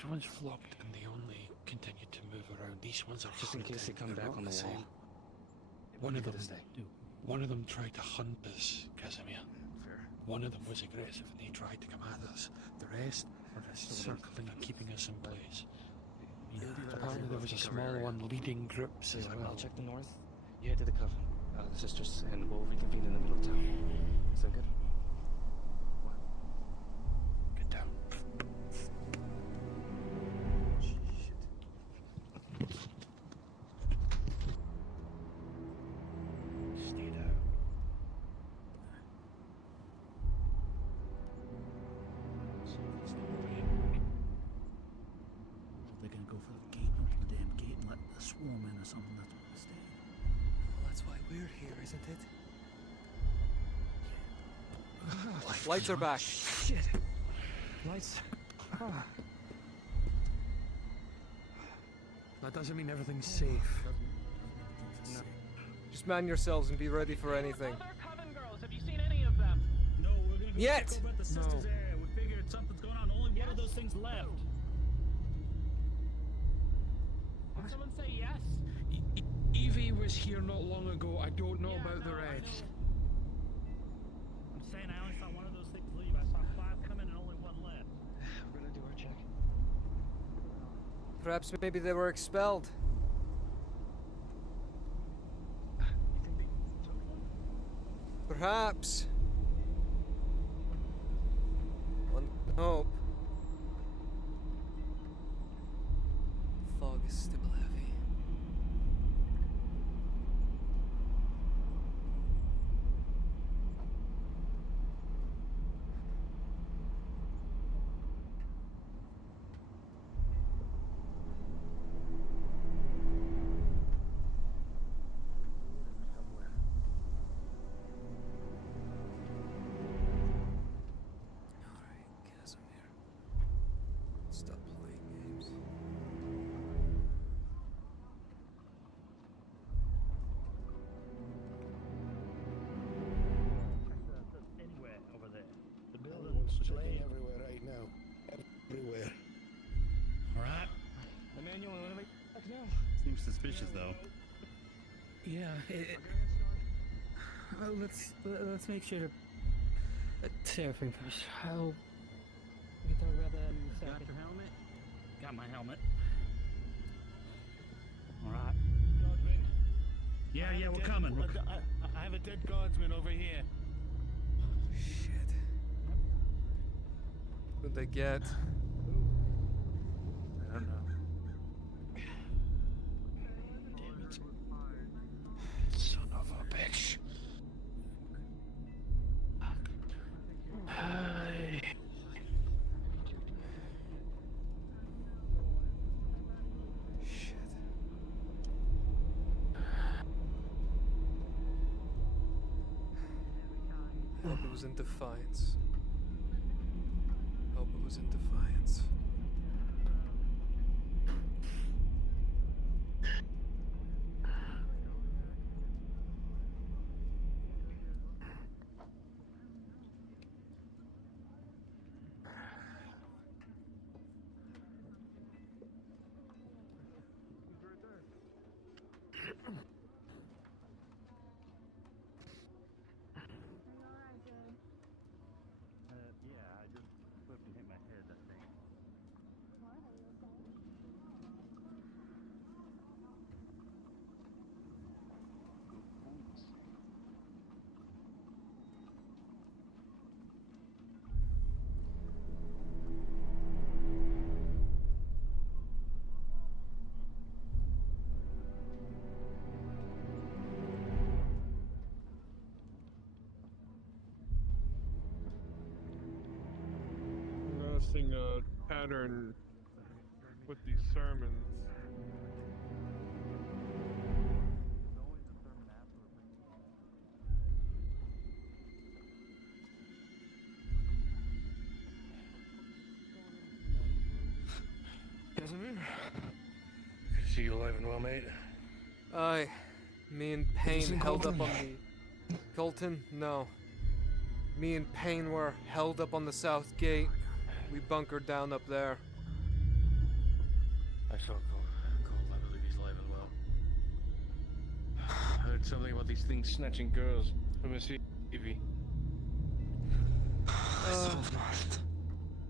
ones flopped, and they only continued to move around. These ones are Just in case they come They're back not on the same. wall. One of them tried to hunt us, Casimir. Fair. One of them was aggressive, and he tried to come at us. The rest are just circling and keeping us in place. Apparently there was a small one leading groups as well. I'll check the north. You head to the coven, the sisters, and we'll reconvene in the middle of town. Is that good? Get down. Stay down. They're gonna go for the gate, open the damn gate, and let the swarm in or something. That's what they're saying. Well, that's why we're here, isn't it? Lights are back. Shit. Lights. That doesn't mean everything's safe. No. Just man yourselves and be ready for anything. Other coven girls, have you seen any of them? No, we're gonna go Yet. check over at the sisters' area. We figured something's going on. Only one of those things left. Did someone say yes? Evie was here not long ago. I don't know about the I rest. I'm saying I only saw one of those things leave. I saw 5 come in and only 1 left. We're gonna do our check. Perhaps maybe they were expelled. You think they took one? Perhaps. One can hope. Fog is still heavy. Alright, Casimir. Stop playing games. Anywhere over there. The building. Everyone's checking everywhere right now. Everywhere. Alright. Emmanuel, what do we fuck now? Seems suspicious though. Yeah. Let's make sure to say everything first. We can talk about that in a Got second. your helmet? Got my helmet. Alright. Yeah, we're coming. I have a dead guardsman over here. Shit. Who'd they get? I don't know. Damn it. Son of a bitch. Hi. Shit. Hope it was in defiance. Hope it was in defiance. Yeah, I just slipped and hit my head, I think. Noticing a pattern with these sermons. see you alive and well, mate. Aye. Me and Payne held up on the... Colton? No. Me and Payne were held up on the south gate. We bunkered down up there. I saw Cole. I believe he's alive and well. I heard something about these things snatching girls from Miss Evie.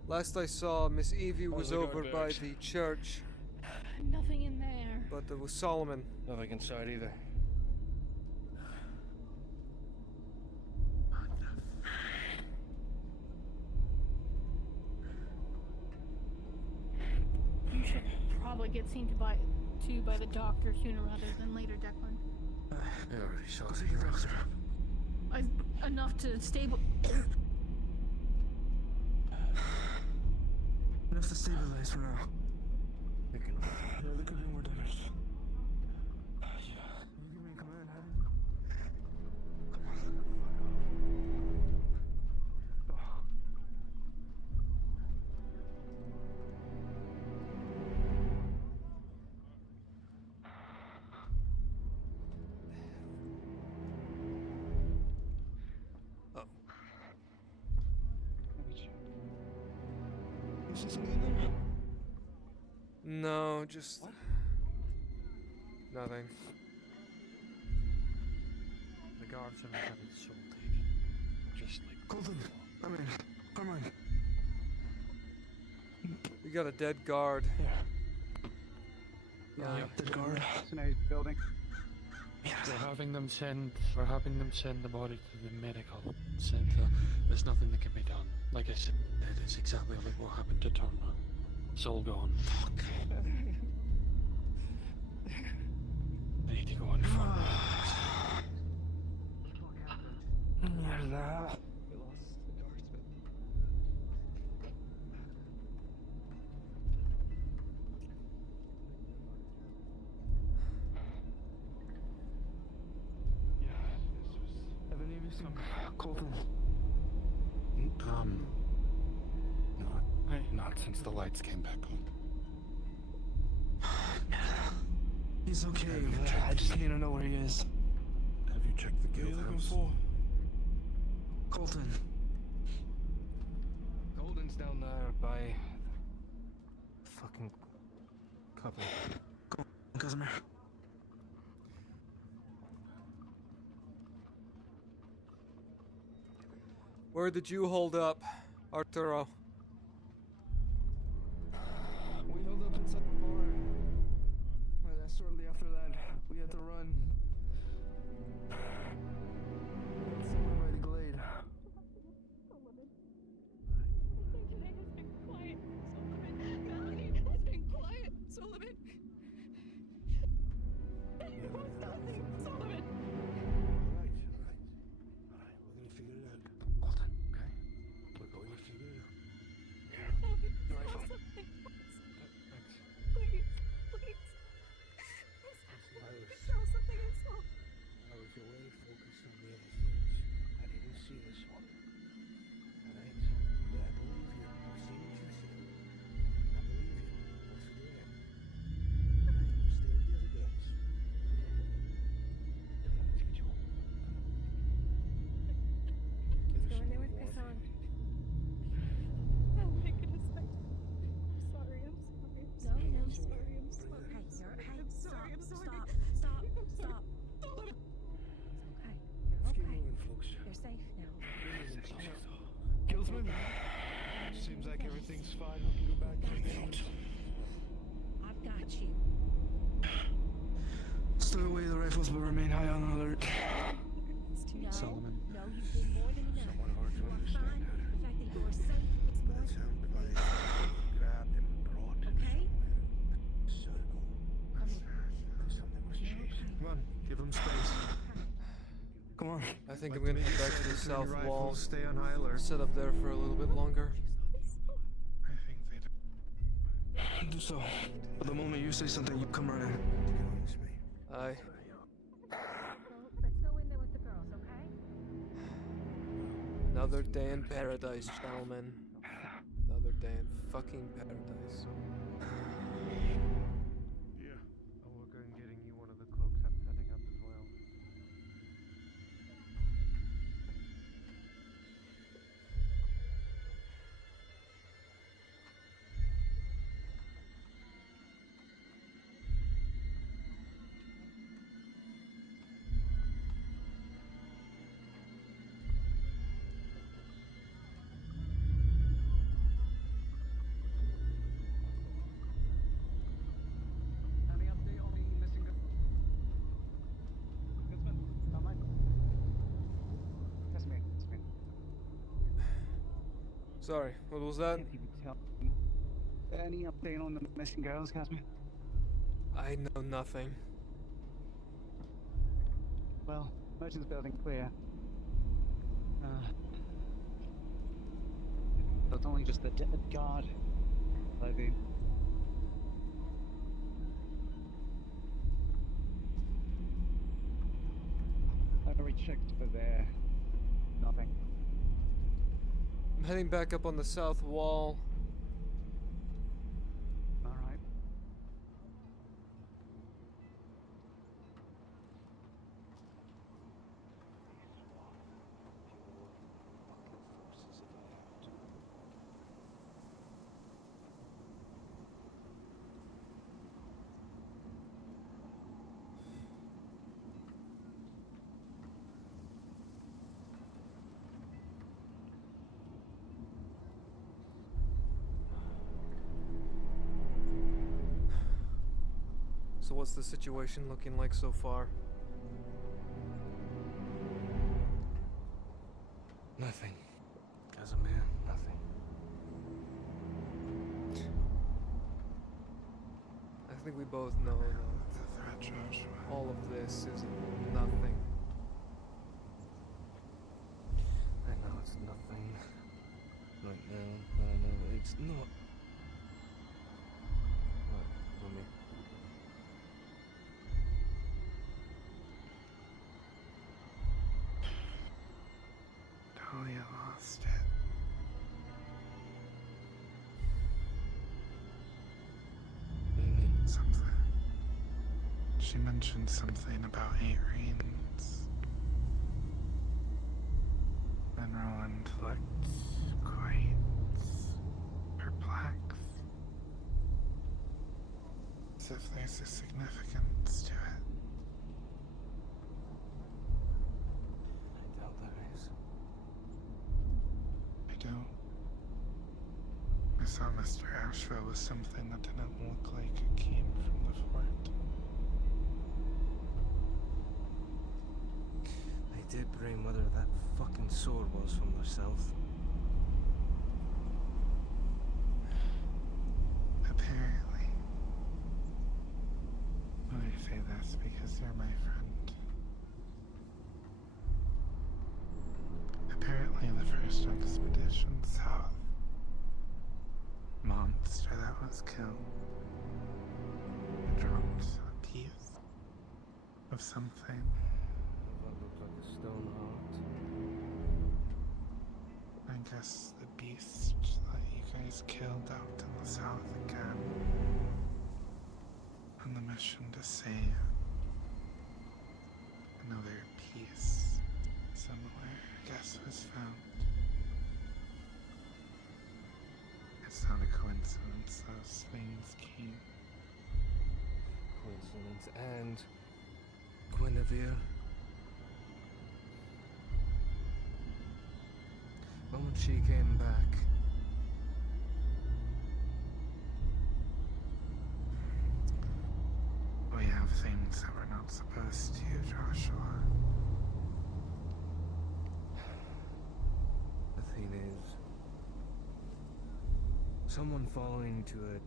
Last I saw, Miss Evie was over by the church. Nothing in there. But there was Solomon. Nothing inside either. You should probably get seen to by the doctor sooner rather than later, Declan. I already saw the Enough to stable. Enough to stabilize for now. Yeah, there could be more damage. Yeah. You give me a command, haven't you? Come on. No, just... nothing. The guards haven't had his soul taken. Just like... Colton, come in. Come on. We got a dead guard. Yeah, dead guard. It's a nice building. We're having them send the body to the medical center. There's nothing that can be done. Like I said, it's exactly like what happened to Turner. It's all gone. Fuck. I need to go and find Mierda. Have any of you seen Colton? Not since the lights came back on. He's okay, but I just need to know where he is. Have you checked the guild house? Colton. Golden's down there by... fucking... couple. Go on, Casimir. Where did you hold up, Arturo? We held up inside the barn. But shortly after that, we had to run. Somewhere by the glade. Today has been quiet, Solomon. Melanie has been quiet, Solomon. It was nothing, Solomon. Alright. We're gonna figure it out. Colton, okay? We're going to figure it out. Show something I saw. I was away focused on the other things. I didn't see this one. Alright? But I believe you. I've seen what you see. I believe you. We'll figure it out. Alright? Stay with the other girls. Come on, let's get you home. Let's go in there with Cassandra. Oh my goodness, I'm sorry. No, I'm sorry. Stop. Let's keep moving, folks. You're safe now. Guildsman? Seems like everything's fine. We can go back to the field. I've got you. Stow away the rifles, but remain high on alert. No, Solomon. no, you've been more than enough. Somewhat hard to You are understand, fine. Hatter. The fact that you are safe is But more it sounded like grabbed and brought Okay. somewhere. Circle. Come here. Something was chasing. Come on, give them space. Come on. I think I'm gonna head back to the south wall. Stay on high alert. Sit up there for a little bit longer. I think they'd Do so. But the moment you say something, you come running. convince me. Aye. Let's go in there with the girls, okay? Another day in paradise, gentlemen. Another day in fucking paradise. Yeah, Sorry, what was that? If you could tell me any update on the missing girls, Casimir? I know nothing. Well, merchant's building clear. But only just the dead guard. I do. I already checked for there. Nothing. I'm heading back up on the south wall. Alright. So what's the situation looking like so far? Nothing. Casimir, nothing. I think we both know that all of this is nothing. I know it's nothing. Right now, no, it's not. What, for me? Talia lost it. Something. She mentioned something about 8 reins. And Roland looked quite perplexed. As if there's a significance to it. I doubt there is. I don't. I saw Mr. Asheville with something that didn't look like it came from the fort. They did bring whether that fucking sword was from the south. Apparently. I say this because you're my friend. Apparently the first expedition south, monster that was killed, dropped a piece of something. That looked like a stone heart. I guess the beast that you guys killed out in the south again, on the mission to save another piece somewhere, I guess, was found. It's not a coincidence those things came. Coincidence. And Guinevere. When she came back, We have things that we're not supposed to, Joshua. the thing is, someone falling into a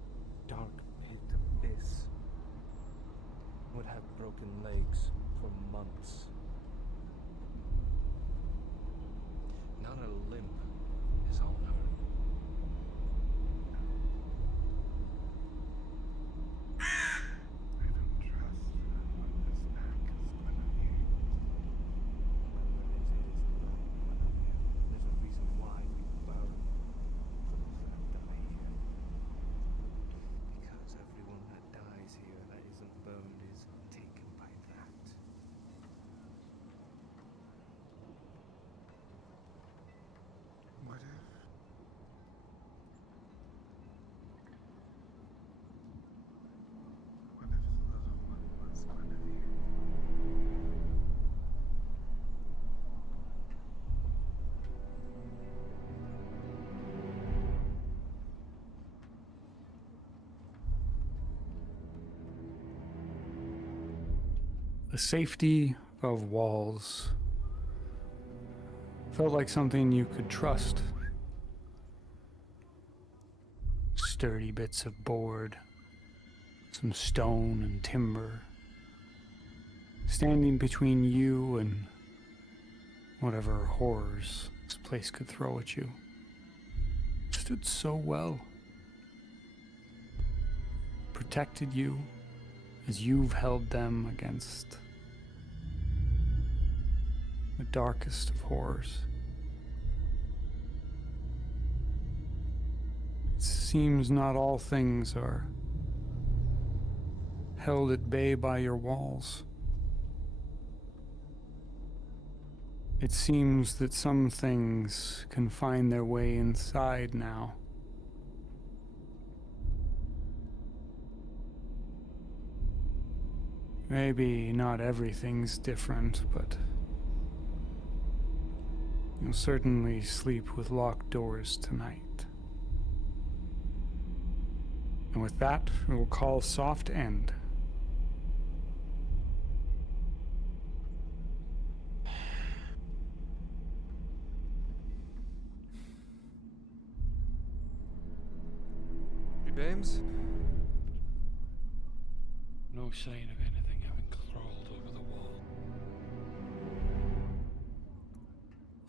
dark pit abyss would have broken legs for months. Not a limp is on her. I don't trust what this back is gonna be. There's a reason why we burn those that die here. Because everyone that dies here that isn't burned is taken by that. What if? What if the little one was Guinevere? The safety of walls felt like something you could trust. sturdy bits of board, some stone and timber, standing between you and whatever horrors this place could throw at you. Stood so well. Protected you as you've held them against the darkest of horrors. It seems not all things are held at bay by your walls. It seems that some things can find their way inside now. Maybe not everything's different, but you'll certainly sleep with locked doors tonight. And with that, we will call soft end. James? No sign of anything having crawled over the wall.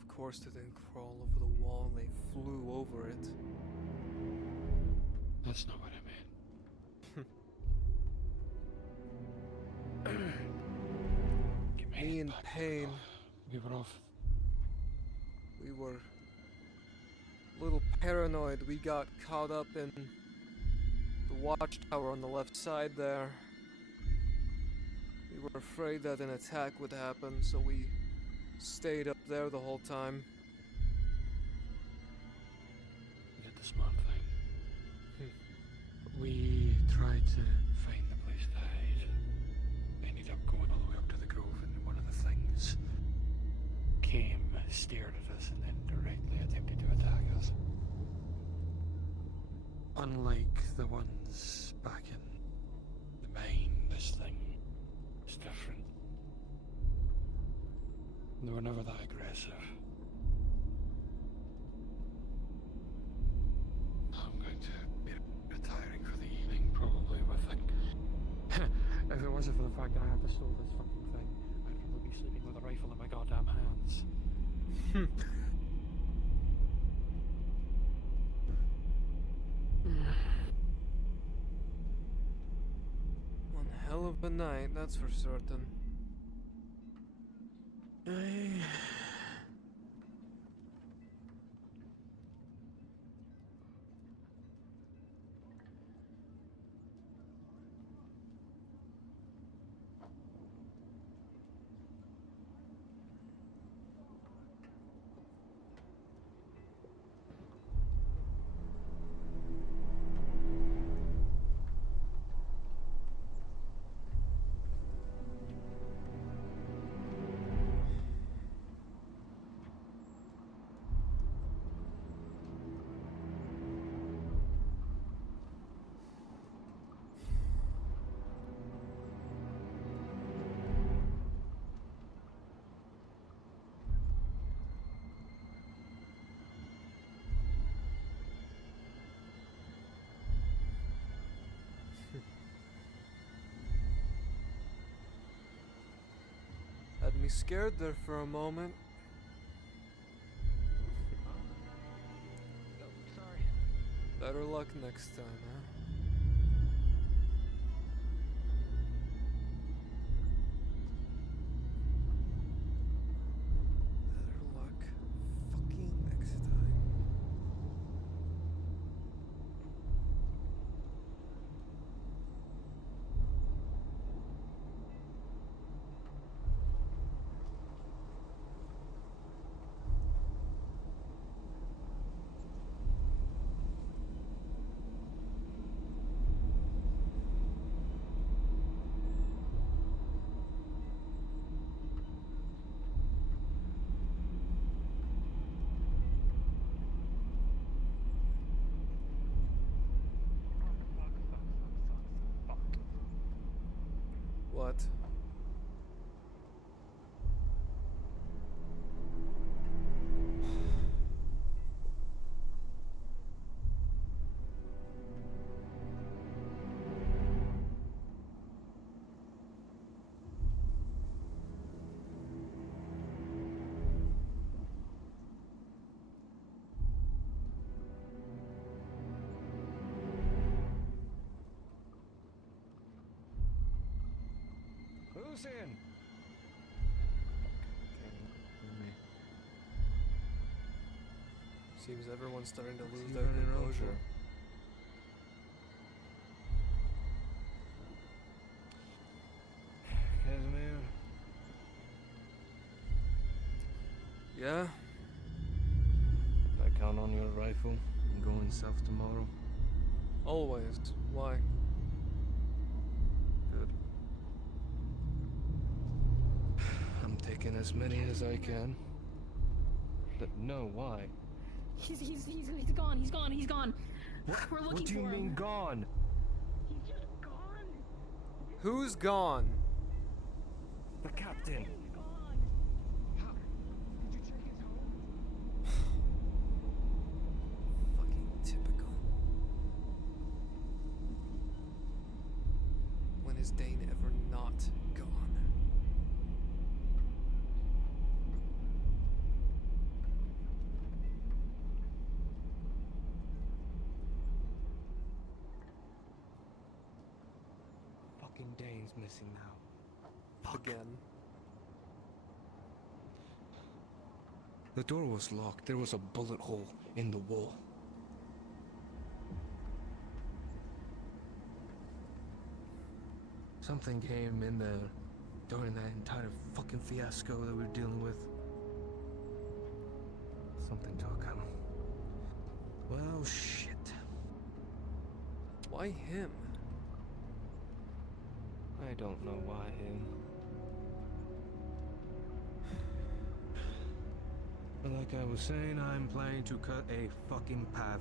Of course they didn't crawl over the wall, they flew over it. That's not what I meant. Me in pain. We were off. We were a little paranoid. We got caught up in the watchtower on the left side there. We were afraid that an attack would happen, so we stayed up there the whole time. We did the smart thing. We tried to find the place to hide. We ended up going all the way up to the grove, and one of the things came, stared at us, and then directly attempted to attack us. Unlike the ones back in the mine, this thing is different. They were never that aggressive. I'm going to be retiring for the evening, probably with a... If it wasn't for the fact that I had to stole this fucking thing, I'd probably be sleeping with a rifle in my goddamn hands. One hell of a night, that's for certain. Had me scared there for a moment. Sorry. Better luck next time, huh? Better luck fucking next time. us in! Seems everyone's starting to lose he their running around composure. Casimir? Yeah? I count on your rifle. I'm going south tomorrow. Always. Why? Good. I'm taking as many as I can. No, why? He's gone. He's gone. What? We're looking What do you for mean him. gone? He's just gone. Who's gone? The captain. He's gone. How? Did you check his home? Fucking typical. When is Dane ever not gone? Fucking Dane's missing now. Again. The door was locked. There was a bullet hole in the wall. Something came in there during that entire fucking fiasco that we were dealing with. Something took him. Well, shit. Why him? I don't know why him. But like I was saying, I'm planning to cut a fucking path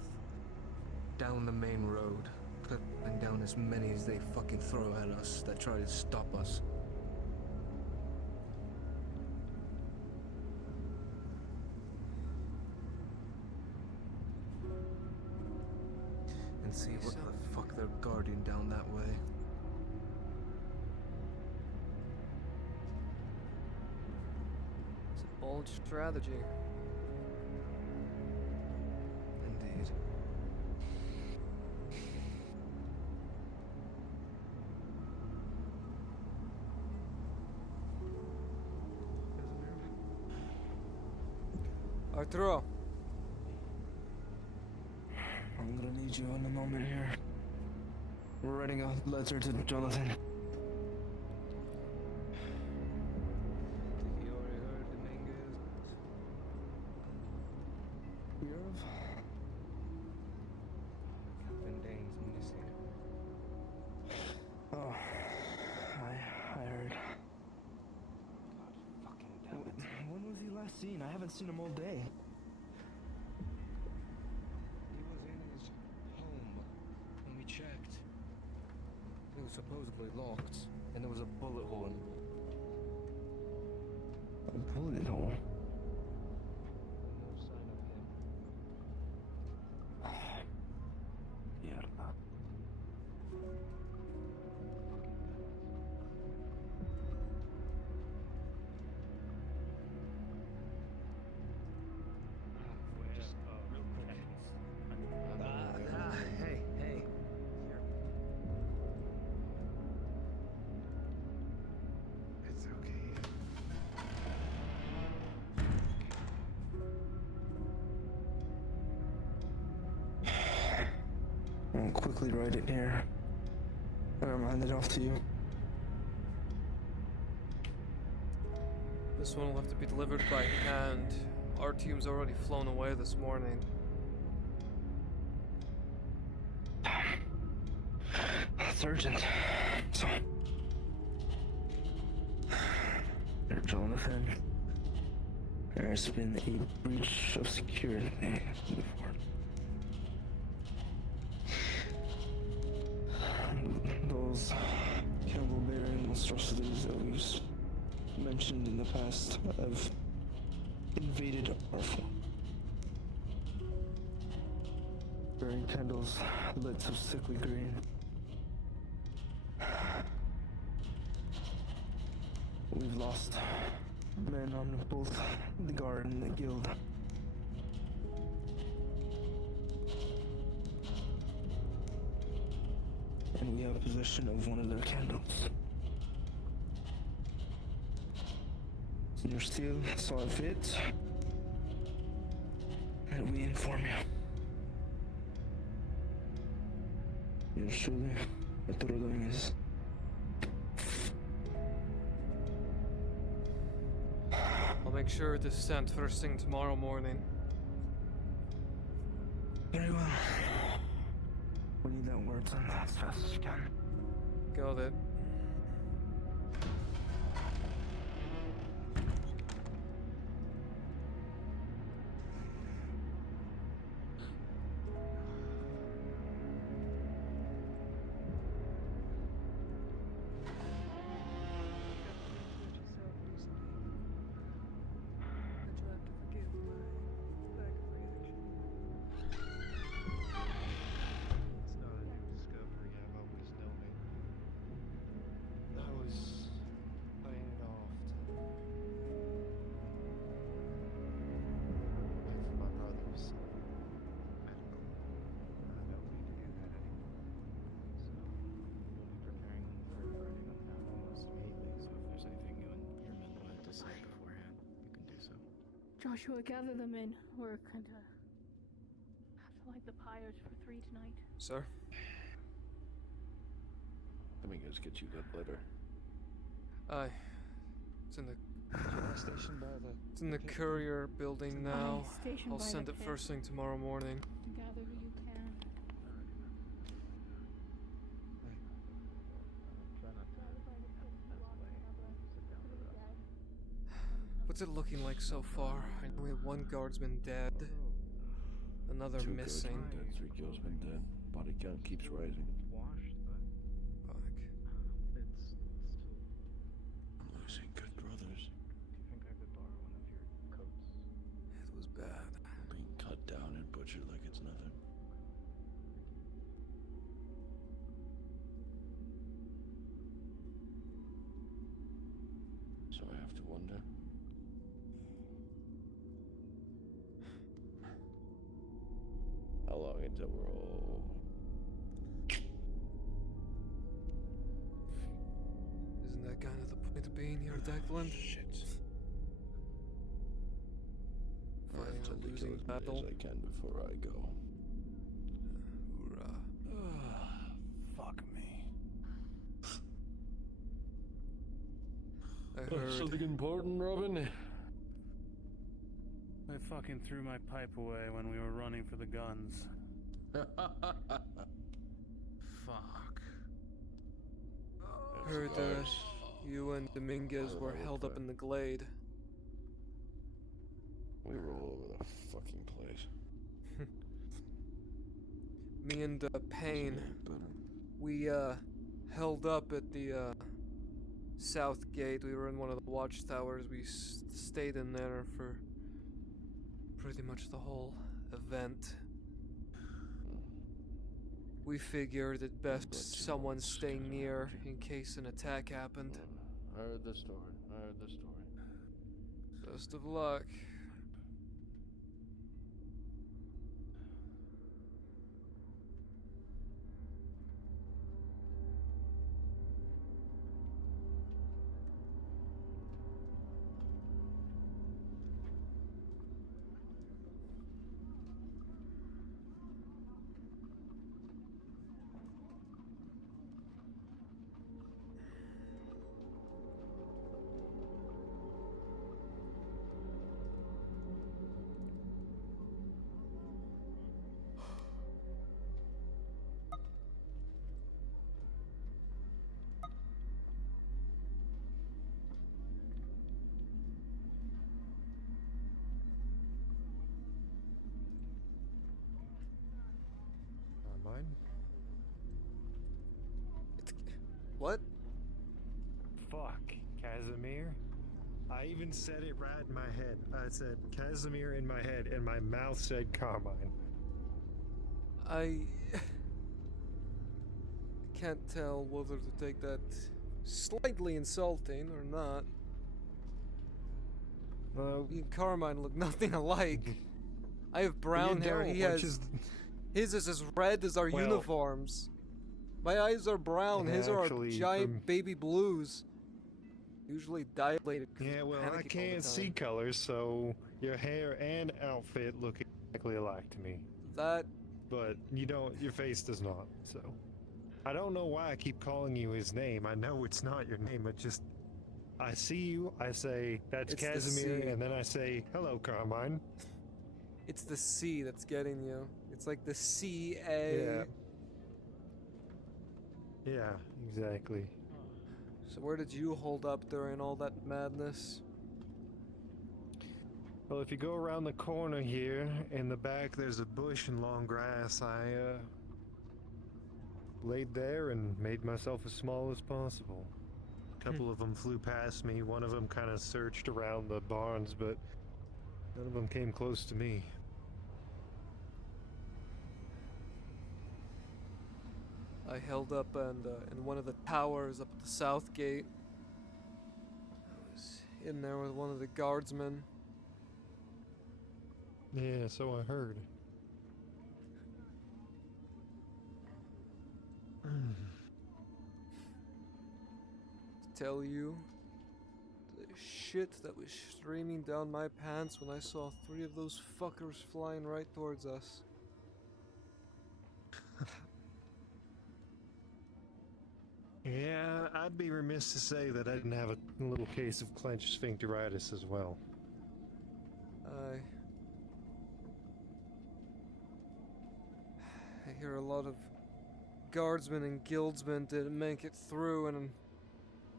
down the main road. Cutting down as many as they fucking throw at us that try to stop us. And see what the fuck they're guarding down that way. It's a bold strategy. Indeed. Arturo. I'm gonna need you in a moment here. We're writing a letter to Jonathan. Think you already heard the Mingus? Hear of? Captain Dane's missing. Oh, I heard. God fucking damn it. When was he last seen? I haven't seen him all day. He was in his home when we checked. It was supposedly locked, and there was a bullet hole in it. A bullet hole? No sign of him. Mierda. Just real quick. Hey. Here. It's okay. I'll quickly write it here. And I'll hand it off to you. This one will have to be delivered by hand. Our team's already flown away this morning. That's urgent. So. Dear Jonathan, there's been a breach of security before. Those candle-bearing monstrosities that we've mentioned in the past have invaded our form. Burning candles lit of sickly green. We've lost men on both the guard and the guild. And we have possession of one of their candles. You're still saw fit, and we inform you. Usually, what we're doing is I'll make sure it is sent first thing tomorrow morning. very well. We need that word done as fast as you can. Got it. Joshua, gather them in. We're kinda have to light the pyres for 3 tonight. Sir? Let me guys get you that letter. Aye. It's in the Station by the. It's in the courier building now. Station I'll by send the it pit. first thing tomorrow morning. Gather who you can. What's it looking like so far? I know we have 1 guardsman dead. Another 2 missing. guardsmen dead, 3 guardsmen dead. Body count keeps rising. Fuck. I'm losing good brothers. It was bad. Being cut down and butchered like it's nothing. So I have to wonder. How long until we're all... Isn't that kind of the point of being here, Declan? Shit. Fighting I'll a kill losing as many battle. as I can before I go. Hoorah. Fuck me. I heard. Something important, Robin? I fucking threw my pipe away when we were running for the guns. Fuck. Heard you and Dominguez were held up in the glade. We were all over the fucking place. Me and Payne, we held up at the south gate. We were in one of the watchtowers. We stayed in there for pretty much the whole event. We figured it best someone stay near in case an attack happened. I heard the story. Best of luck. Mine? What? Fuck, Casimir? I even said it right in my head. I said Casimir in my head, and my mouth said Carmine. I can't tell whether to take that slightly insulting or not. Me and Carmine look nothing alike. I have brown hair. He has. His is as red as our uniforms. My eyes are brown. His are giant baby blues. Usually dilated. 'cause Yeah, well, I panicky all the can't see time. colors, so your hair and outfit look exactly alike to me. That. But you don't, your face does not, so. I don't know why I keep calling you his name. I know it's not your name, it just. I see you, I say, that's It's the Casimir, C. and then I say, hello, Carmine. It's the C that's getting you. It's like the C-A. Yeah, exactly. So where did you hold up during all that madness? Well, if you go around the corner here, in the back there's a bush and long grass. I, laid there and made myself as small as possible. A couple of them flew past me. One of them kind of searched around the barns, but none of them came close to me. I held up in one of the towers up at the south gate. I was in there with one of the guardsmen. Yeah, so I heard. To tell you, the shit that was streaming down my pants when I saw 3 of those fuckers flying right towards us. Yeah, I'd be remiss to say that I didn't have a little case of clenched sphincteritis as well. I hear a lot of guardsmen and guildsmen didn't make it through, and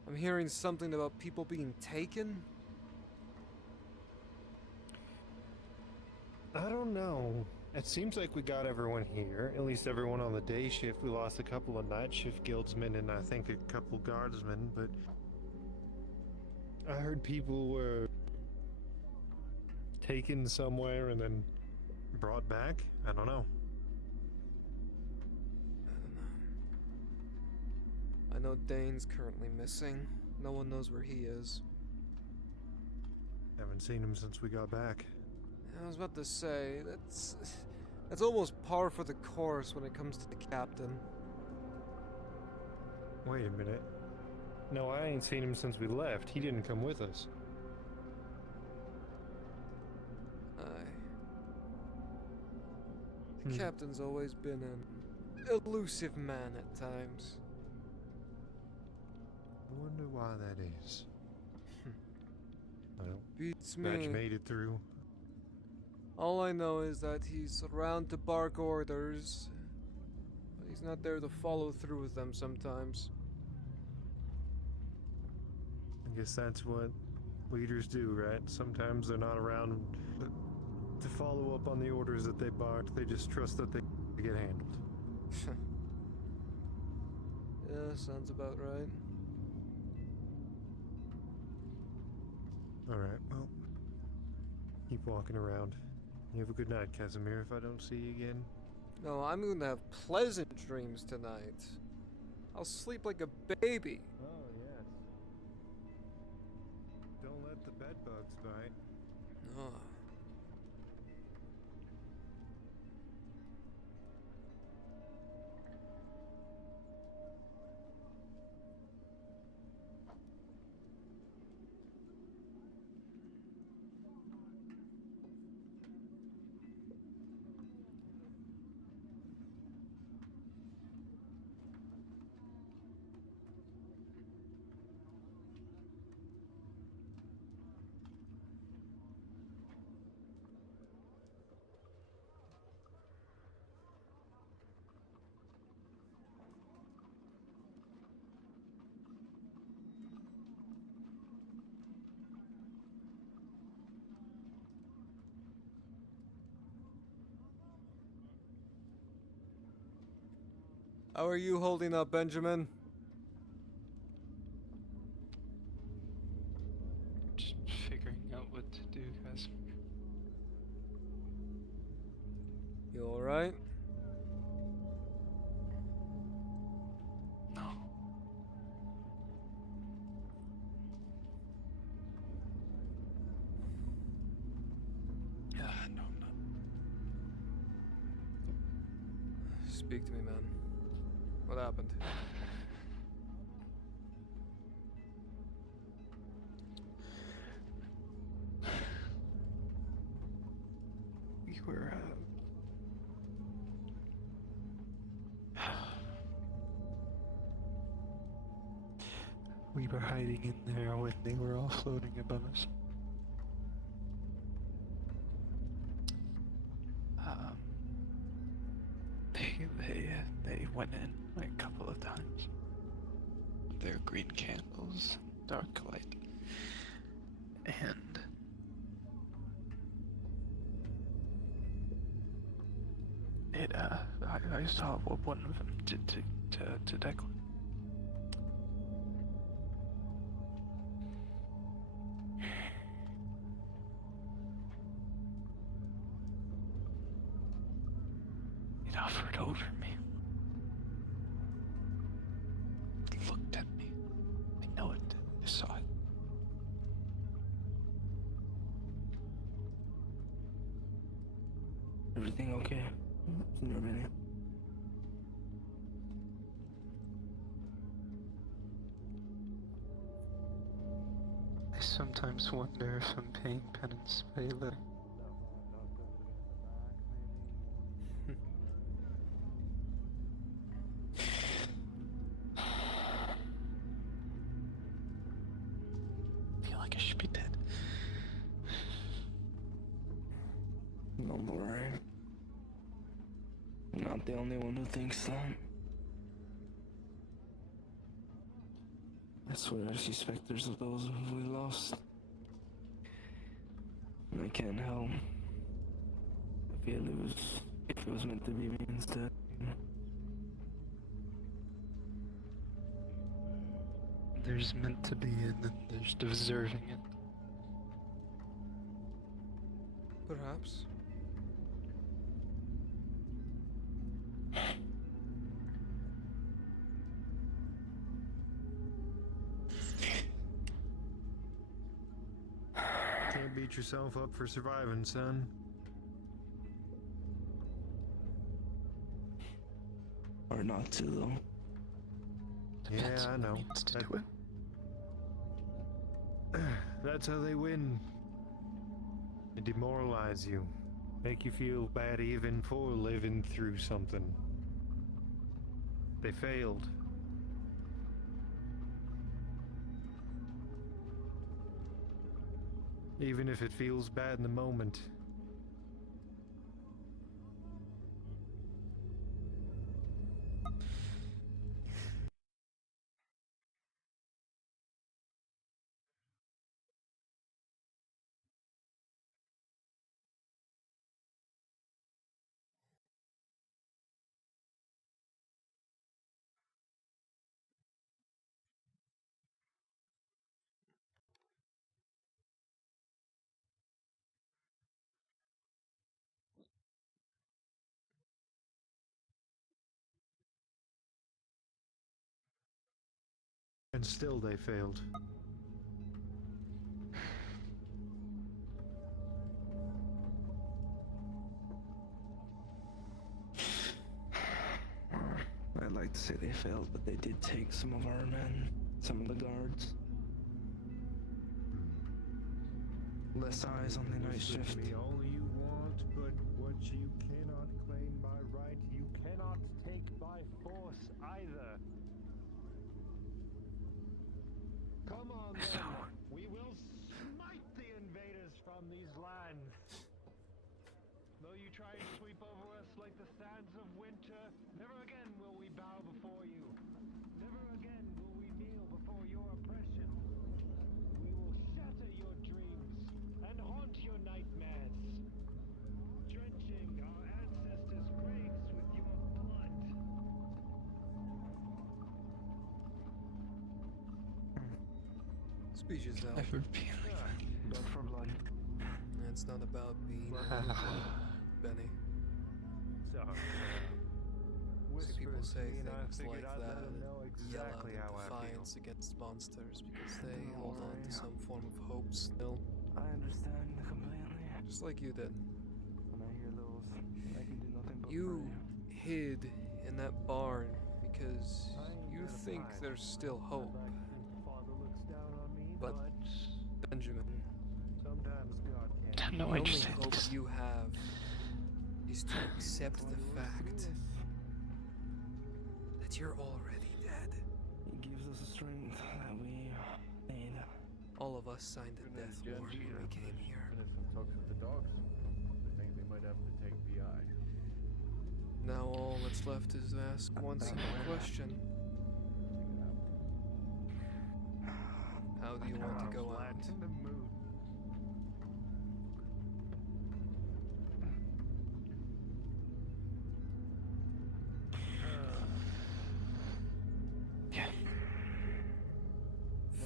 I'm hearing something about people being taken. I don't know. It seems like we got everyone here, at least everyone on the day shift. We lost a couple of night shift guildsmen and I think a couple guardsmen, but I heard people were taken somewhere and then brought back. I don't know. I know Dane's currently missing. No one knows where he is. Haven't seen him since we got back. I was about to say, that's almost par for the course when it comes to the captain. Wait a minute. No, I ain't seen him since we left. He didn't come with us. The captain's always been an elusive man at times. I wonder why that is. Well, Beats Badge me. made it through. All I know is that he's around to bark orders, but he's not there to follow through with them sometimes. I guess that's what leaders do, right? Sometimes they're not around to follow up on the orders that they barked. They just trust that they get handled. Yeah, sounds about right. Alright, well, keep walking around. You have a good night, Casimir, if I don't see you again. No, I'm gonna have pleasant dreams tonight. I'll sleep like a baby. Oh, yes. Don't let the bed bugs bite. Oh. How are you holding up, Benjamin? Just figuring out what to do, guys. You alright? No. No, I'm not. Speak to me, man. What happened? we were hiding in there when they were all floating above us. They went in like a couple of times. Their green candles, dark light, and I saw what one of them did to Declan. It hovered over me. It looked at me. I know it did. I saw it. Everything okay? Everything. I sometimes wonder if I'm paying penance by letting. I feel like I should be dead. Don't worry. I'm not the only one who thinks that. I swear I see specters of those who we lost. And I can't help. I feel if it was meant to be me instead. There's meant to be, and then there's deserving it. Perhaps. Can't beat yourself up for surviving, son. Or not to, though. Yeah, I know. That's how they win. They demoralize you. Make you feel bad even for living through something. They failed. Even if it feels bad in the moment. And still they failed. I'd like to say they failed, but they did take some of our men, some of the guards. Less eyes on the night shift. Me all you want, but what you cannot claim by right, you cannot take by force either. Come on, then. We will smite the invaders from these lands. Though you try and sweep over us like the sands of winter, never again will we bow before you. Never again will we kneel before your oppression. We will shatter your dreams and haunt your nightmares, drenching our ancestors' graves with your blood. Speech is out. I've been feeling Blood for blood. It's not about being Benny. See people say things like that and yell out defiance against monsters because they hold on to some form of hope still. I understand completely. Just like you did. When I hear those, I can do nothing but You pray. hid in that barn because you think there's still hope. But Benjamin, sometimes God can't. the only hope you have is to accept the fact that you're already dead. It gives us the strength that we need. All of us signed a death warrant when we came here. Some talks with the dogs. I think they might have to take PI. Now all that's left is to ask one simple question. How do you want to go out?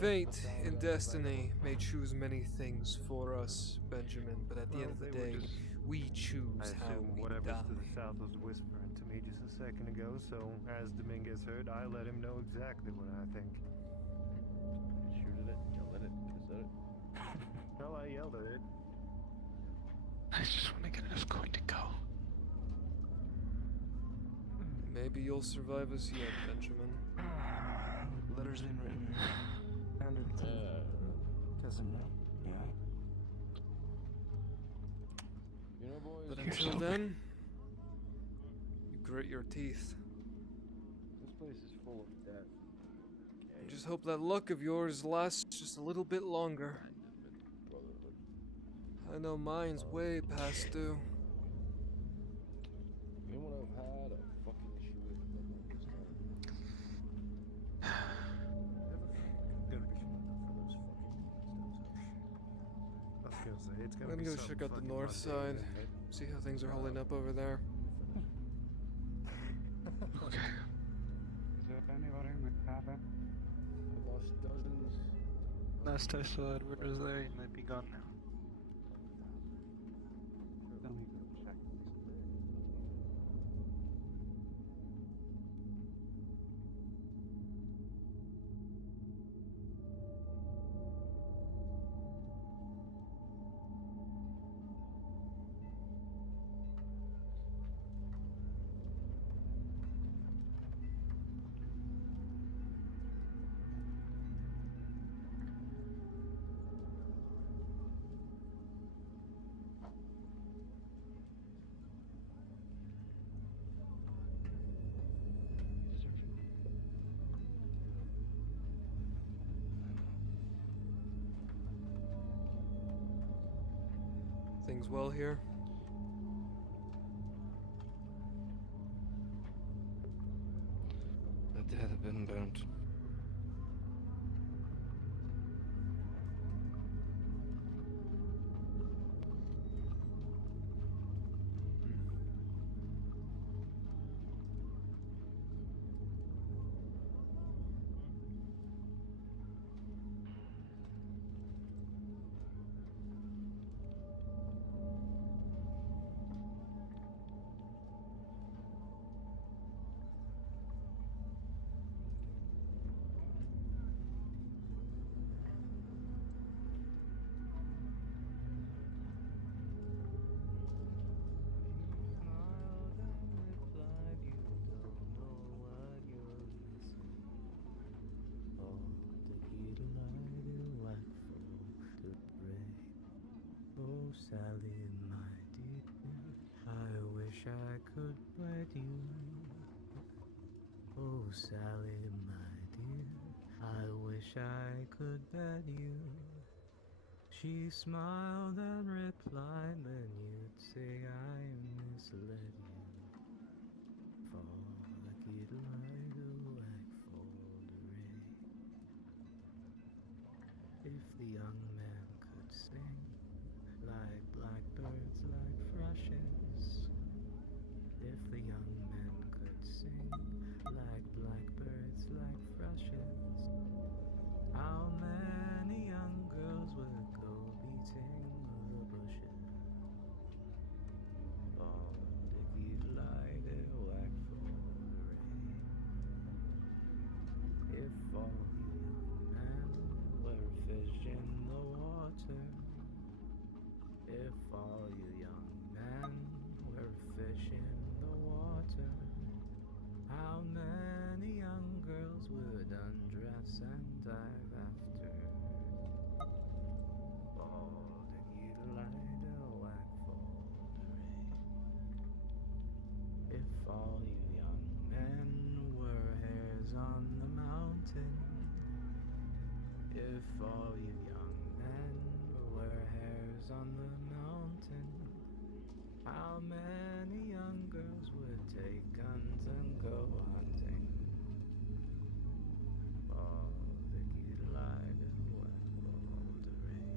Fate and destiny may choose many things for us, Benjamin, but at the end of the day, we choose how we whatever's die. to the south was whispering to me just a second ago, so as Dominguez heard, I let him know exactly what I think. You shooted it, yelled at it, said it. Hell, I yelled at it. I just want to get us going to go. Maybe you'll survive us yet, Benjamin. Letters been written. Handed to Casimir. Yeah. You know, boys. But until then, you grit your teeth. This place is full of death. And just hope that luck of yours lasts just a little bit longer. I know mine's way past due. You know what I've had a fucking issue with the longest time? Let me go check out the north side, see how things are holding up over there. Is there anybody in the cabin? I lost dozens. Last I saw Edward was there, he might be gone now. Let me go check. Things well here? The dead have been burnt. Oh, Sally, my dear, I wish I could wed you. Oh, Sally, my dear, I wish I could bed you. She smiled and replied, then you'd say I misled you. For I'd like for the rain. If the young man could sing like blackbirds, like thrushes. If the young men could sing like blackbirds, like thrushes, how many young girls would go beating the bushes? Oh, the give light a whack for the rain. If all the young men were fish in the on the mountain. How many young girls would take guns and go hunting? For the kid lied and went for the rain.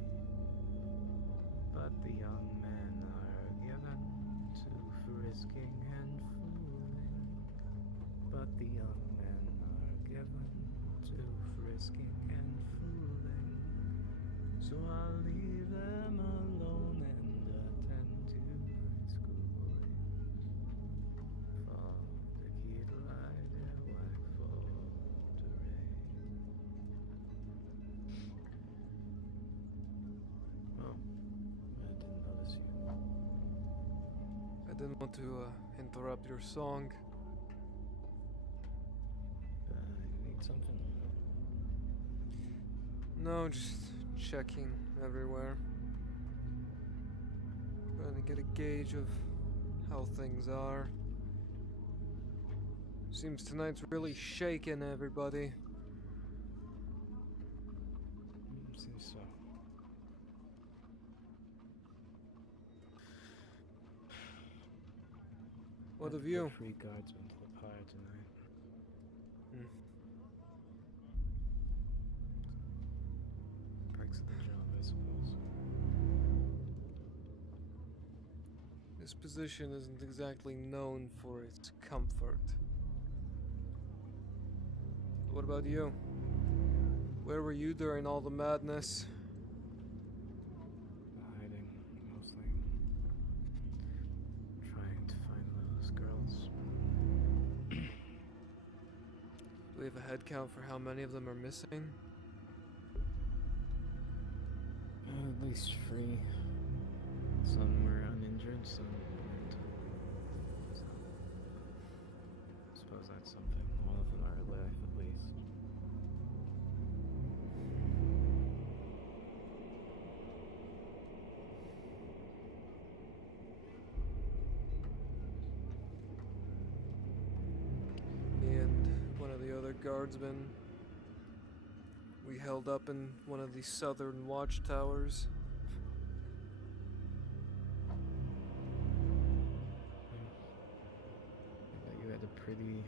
But the young men are given to frisking and fooling. But the young men are given to frisking and fooling. So I'll leave them alone and attend to my schooling. For the kid lied and whack for the rain. Oh, I didn't notice you. I didn't want to interrupt your song. You need something? No, just checking everywhere. Trying to get a gauge of how things are. Seems tonight's really shaking everybody. Seems so. What of you? Free guardsmen to the pyre tonight. Perks of the job, I suppose. This position isn't exactly known for its comfort. What about you? Where were you during all the madness? Hiding, mostly. Trying to find those girls. Do we have a head count for how many of them are missing? At least 3. Some were uninjured, some weren't. So, I suppose that's something. All of them are alive, at least. Me and one of the other guardsmen, we held up in one of the southern watchtowers. I bet you had a pretty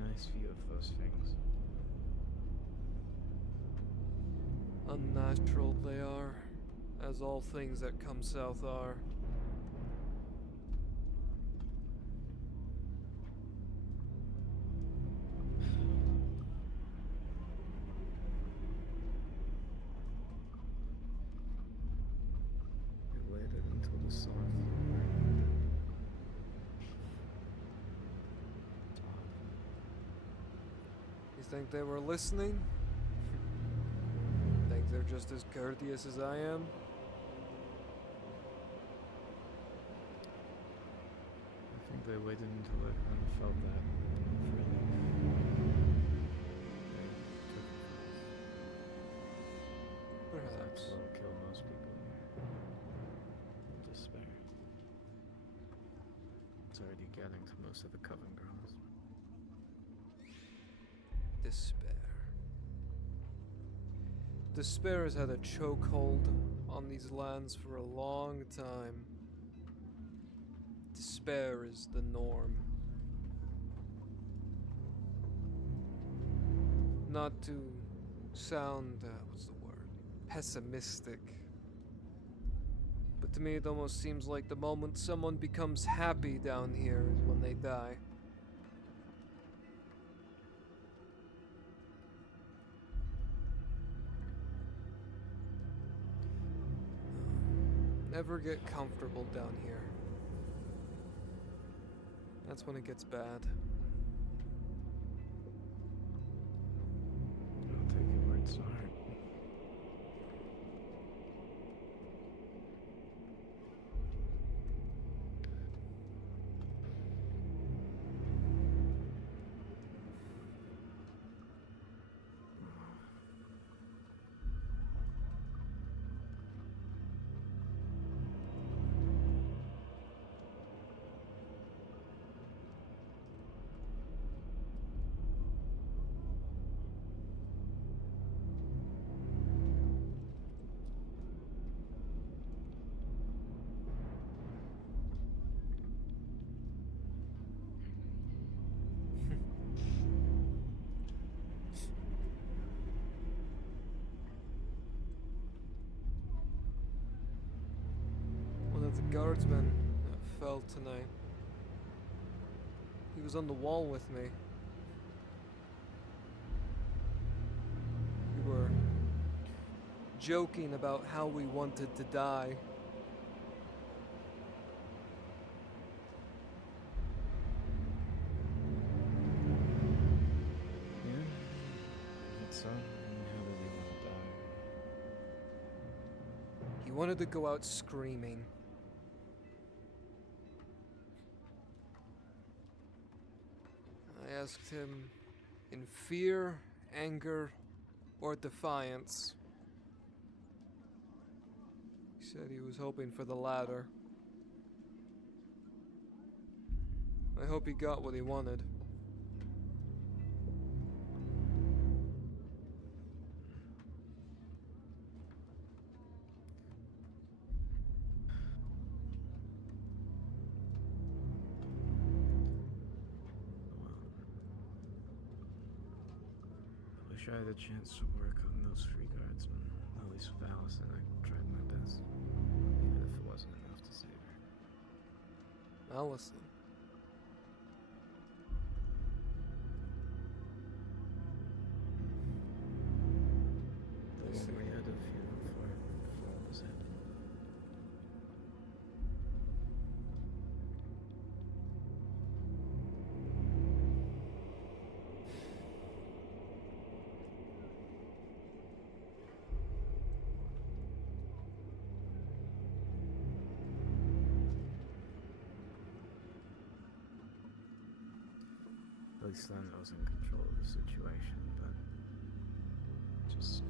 nice view of those things. Unnatural they are, as all things that come south are. I waited until the sun. You think they were listening? Think they're just as courteous as I am? I think they waited until everyone felt that relief. They took it. Perhaps. Will kill most people. Despair. It's already getting to most of the coven girls. Despair. Despair has had a chokehold on these lands for a long time. Despair is the norm. Not to sound, what's the word? Pessimistic. But to me it almost seems like the moment someone becomes happy down here is when they die. Never get comfortable down here. That's when it gets bad. I'll take your words to heart. of the guardsmen that fell tonight. He was on the wall with me. We were joking about how we wanted to die. Yeah, that's so. How did he want to die? He wanted to go out screaming. I asked him in fear, anger, or defiance. He said he was hoping for the latter. I hope he got what he wanted. I wish I had a chance to work on those free guardsmen. At least with Allison, I tried my best. Even if it wasn't enough to save her. Allison. I see. We had a funeral for her before it was ended. At least then I was in control of the situation, but just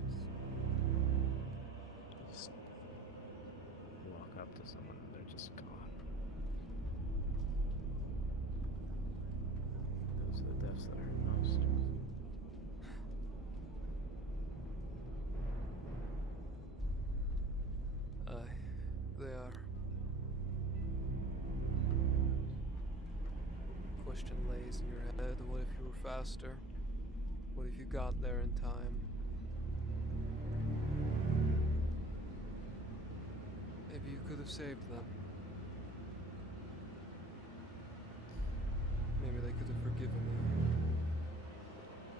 walk up to someone and they're just gone. Those are the deaths that hurt most. They are. Question lays in your head, what if you were faster? What if you got there in time? Maybe you could have saved them. Maybe they could have forgiven you.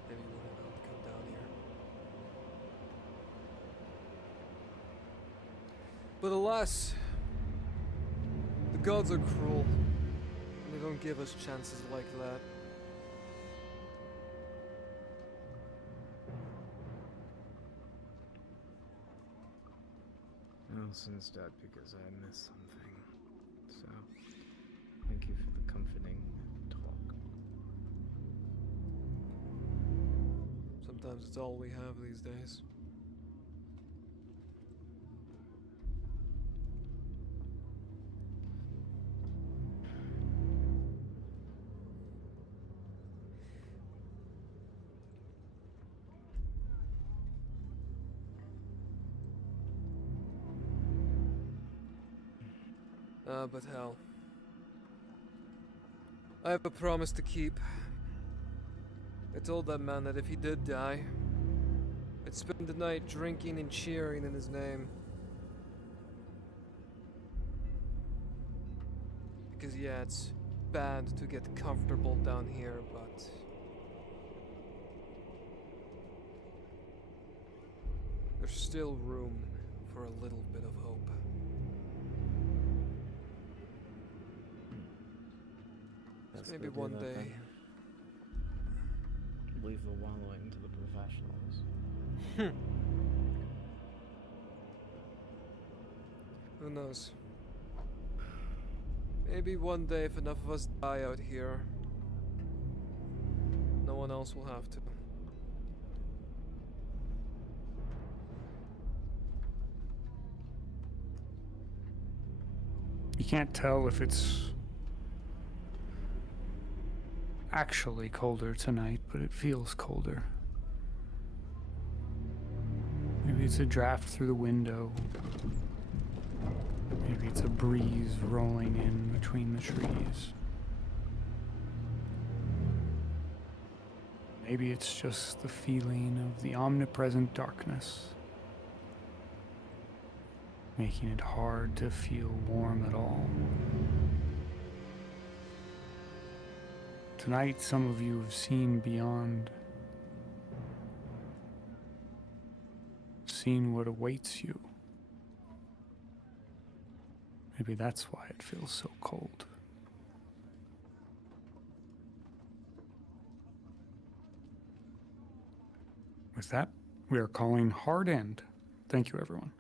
Maybe you wouldn't have had to come down here. But alas, the gods are cruel. They don't give us chances like that. Allison's dead because I missed something. So, thank you for the comforting talk. Sometimes it's all we have these days. But hell. I have a promise to keep. I told that man that if he did die, I'd spend the night drinking and cheering in his name. Because yeah, it's bad to get comfortable down here, but there's still room for a little bit of hope. Maybe one day. Leave the wallowing to the professionals. Who knows? Maybe one day, if enough of us die out here, no one else will have to. You can't tell if it's actually colder tonight, but it feels colder. Maybe it's a draft through the window. Maybe it's a breeze rolling in between the trees. Maybe it's just the feeling of the omnipresent darkness. making it hard to feel warm at all. Tonight, some of you have seen beyond, seen what awaits you. Maybe that's why it feels so cold. With that, we are calling hard end. Thank you, everyone.